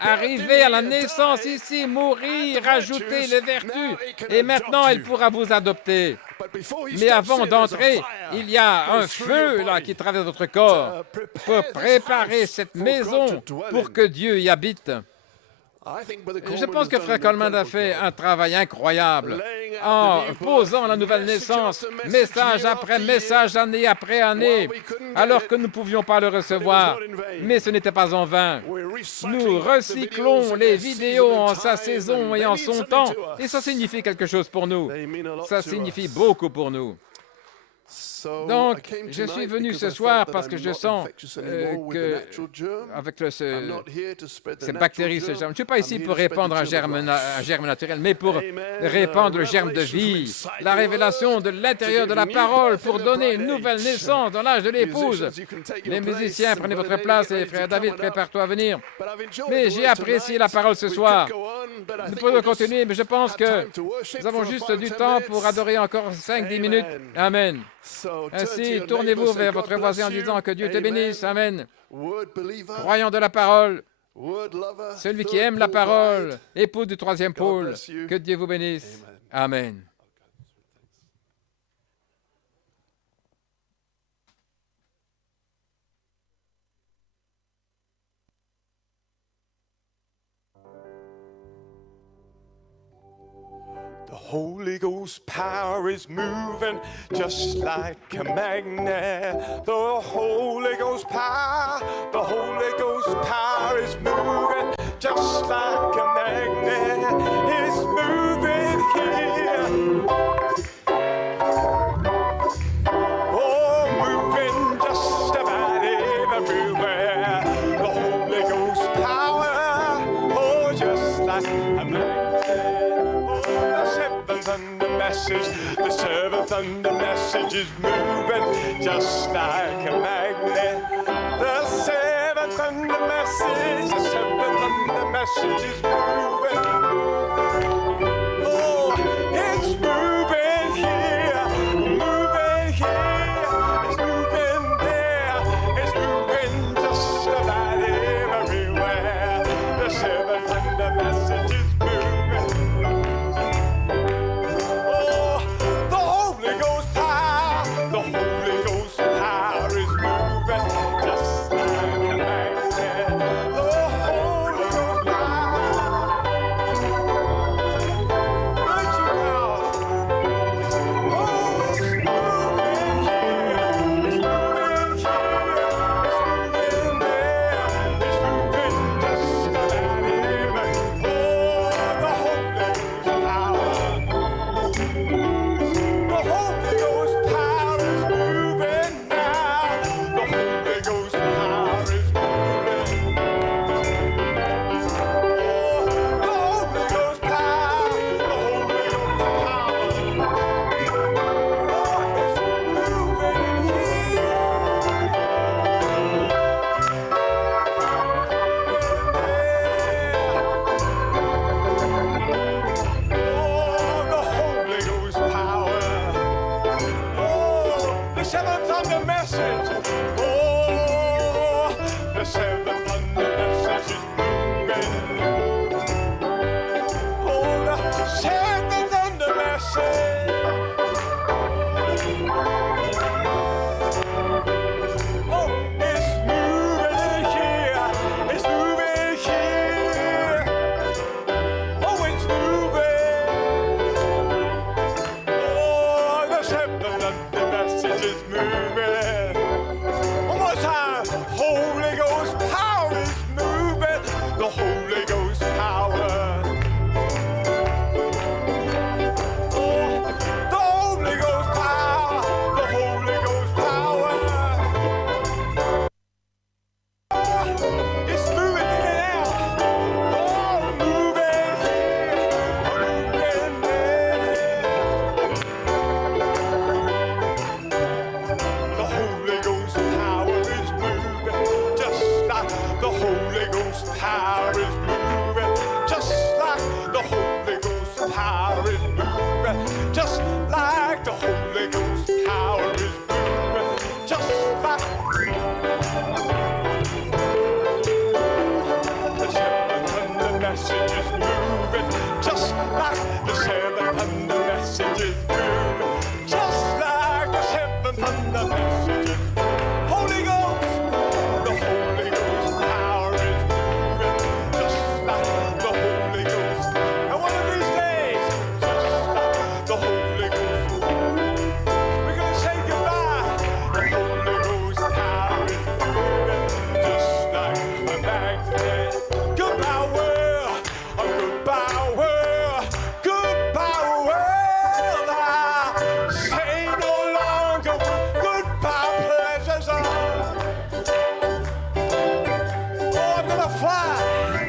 Arriver à la naissance ici, mourir, ajouter les vertus, et maintenant elle pourra vous adopter. Mais avant d'entrer, il y a un feu là qui traverse votre corps pour préparer cette maison pour que Dieu y habite. Je pense que Frère Coleman a fait un travail incroyable en posant la nouvelle naissance, message après message, année après année, alors que nous ne pouvions pas le recevoir. Mais ce n'était pas en vain. Nous recyclons les vidéos en sa saison et en son temps, et ça signifie quelque chose pour nous. Ça signifie beaucoup pour nous. Donc, je suis venu ce soir parce que je sens que, avec cette bactérie, je ne suis pas ici pour répandre un germe naturel, mais pour répandre le germe de vie, la révélation de l'intérieur de la parole pour donner une nouvelle naissance dans l'âge de l'épouse. Les musiciens, prenez votre place et frère David, prépare-toi à venir. Mais j'ai apprécié la parole ce soir. Nous pouvons continuer, mais je pense que nous avons juste du temps pour adorer encore 5-10 minutes. Amen. Ainsi, tournez-vous vers votre voisin en disant que Dieu te bénisse. Amen. Croyant de la parole, celui qui aime la parole, époux du troisième pôle, que Dieu vous bénisse. Amen. The Holy Ghost power is moving just like a magnet. The Holy Ghost power is moving just like a magnet. It's moving here. Oh, moving just about everywhere. The Holy Ghost power, oh, just like a magnet. The seventh thunder message is moving just like a magnet. The seventh thunder message is moving. Oh, it's moving here, it's moving there, it's moving just about everywhere. The seventh thunder message is Goodbye world, goodbye world, goodbye world. I say no longer goodbye pleasures. Oh, I'm gonna fly.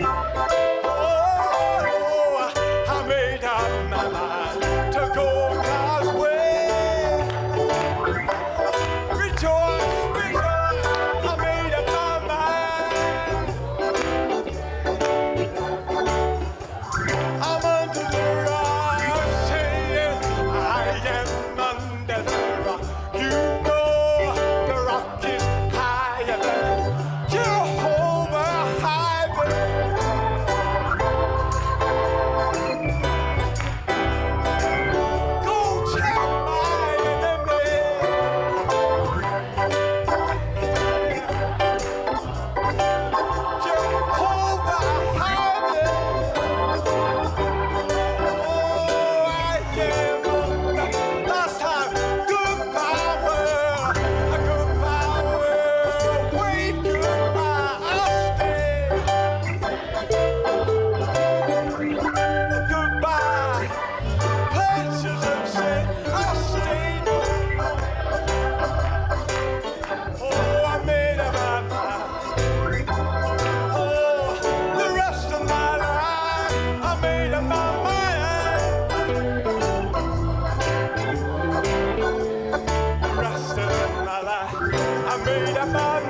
Oh, I made up my mind to go God's way. Rejoice, rejoice, I made up my mind. I'm under the rock, saying I am under the rock. You know the rock is higher than Jehovah higher. Go tell my enemy. Jehovah higher. Oh, I am under. Last time, goodbye world, wave goodbye, I'll stay. Goodbye, pleasures of sin, I'll stay no more. Oh, I made up my mind. Oh, the rest of my life, I made up my mind. The rest of my life, I made up my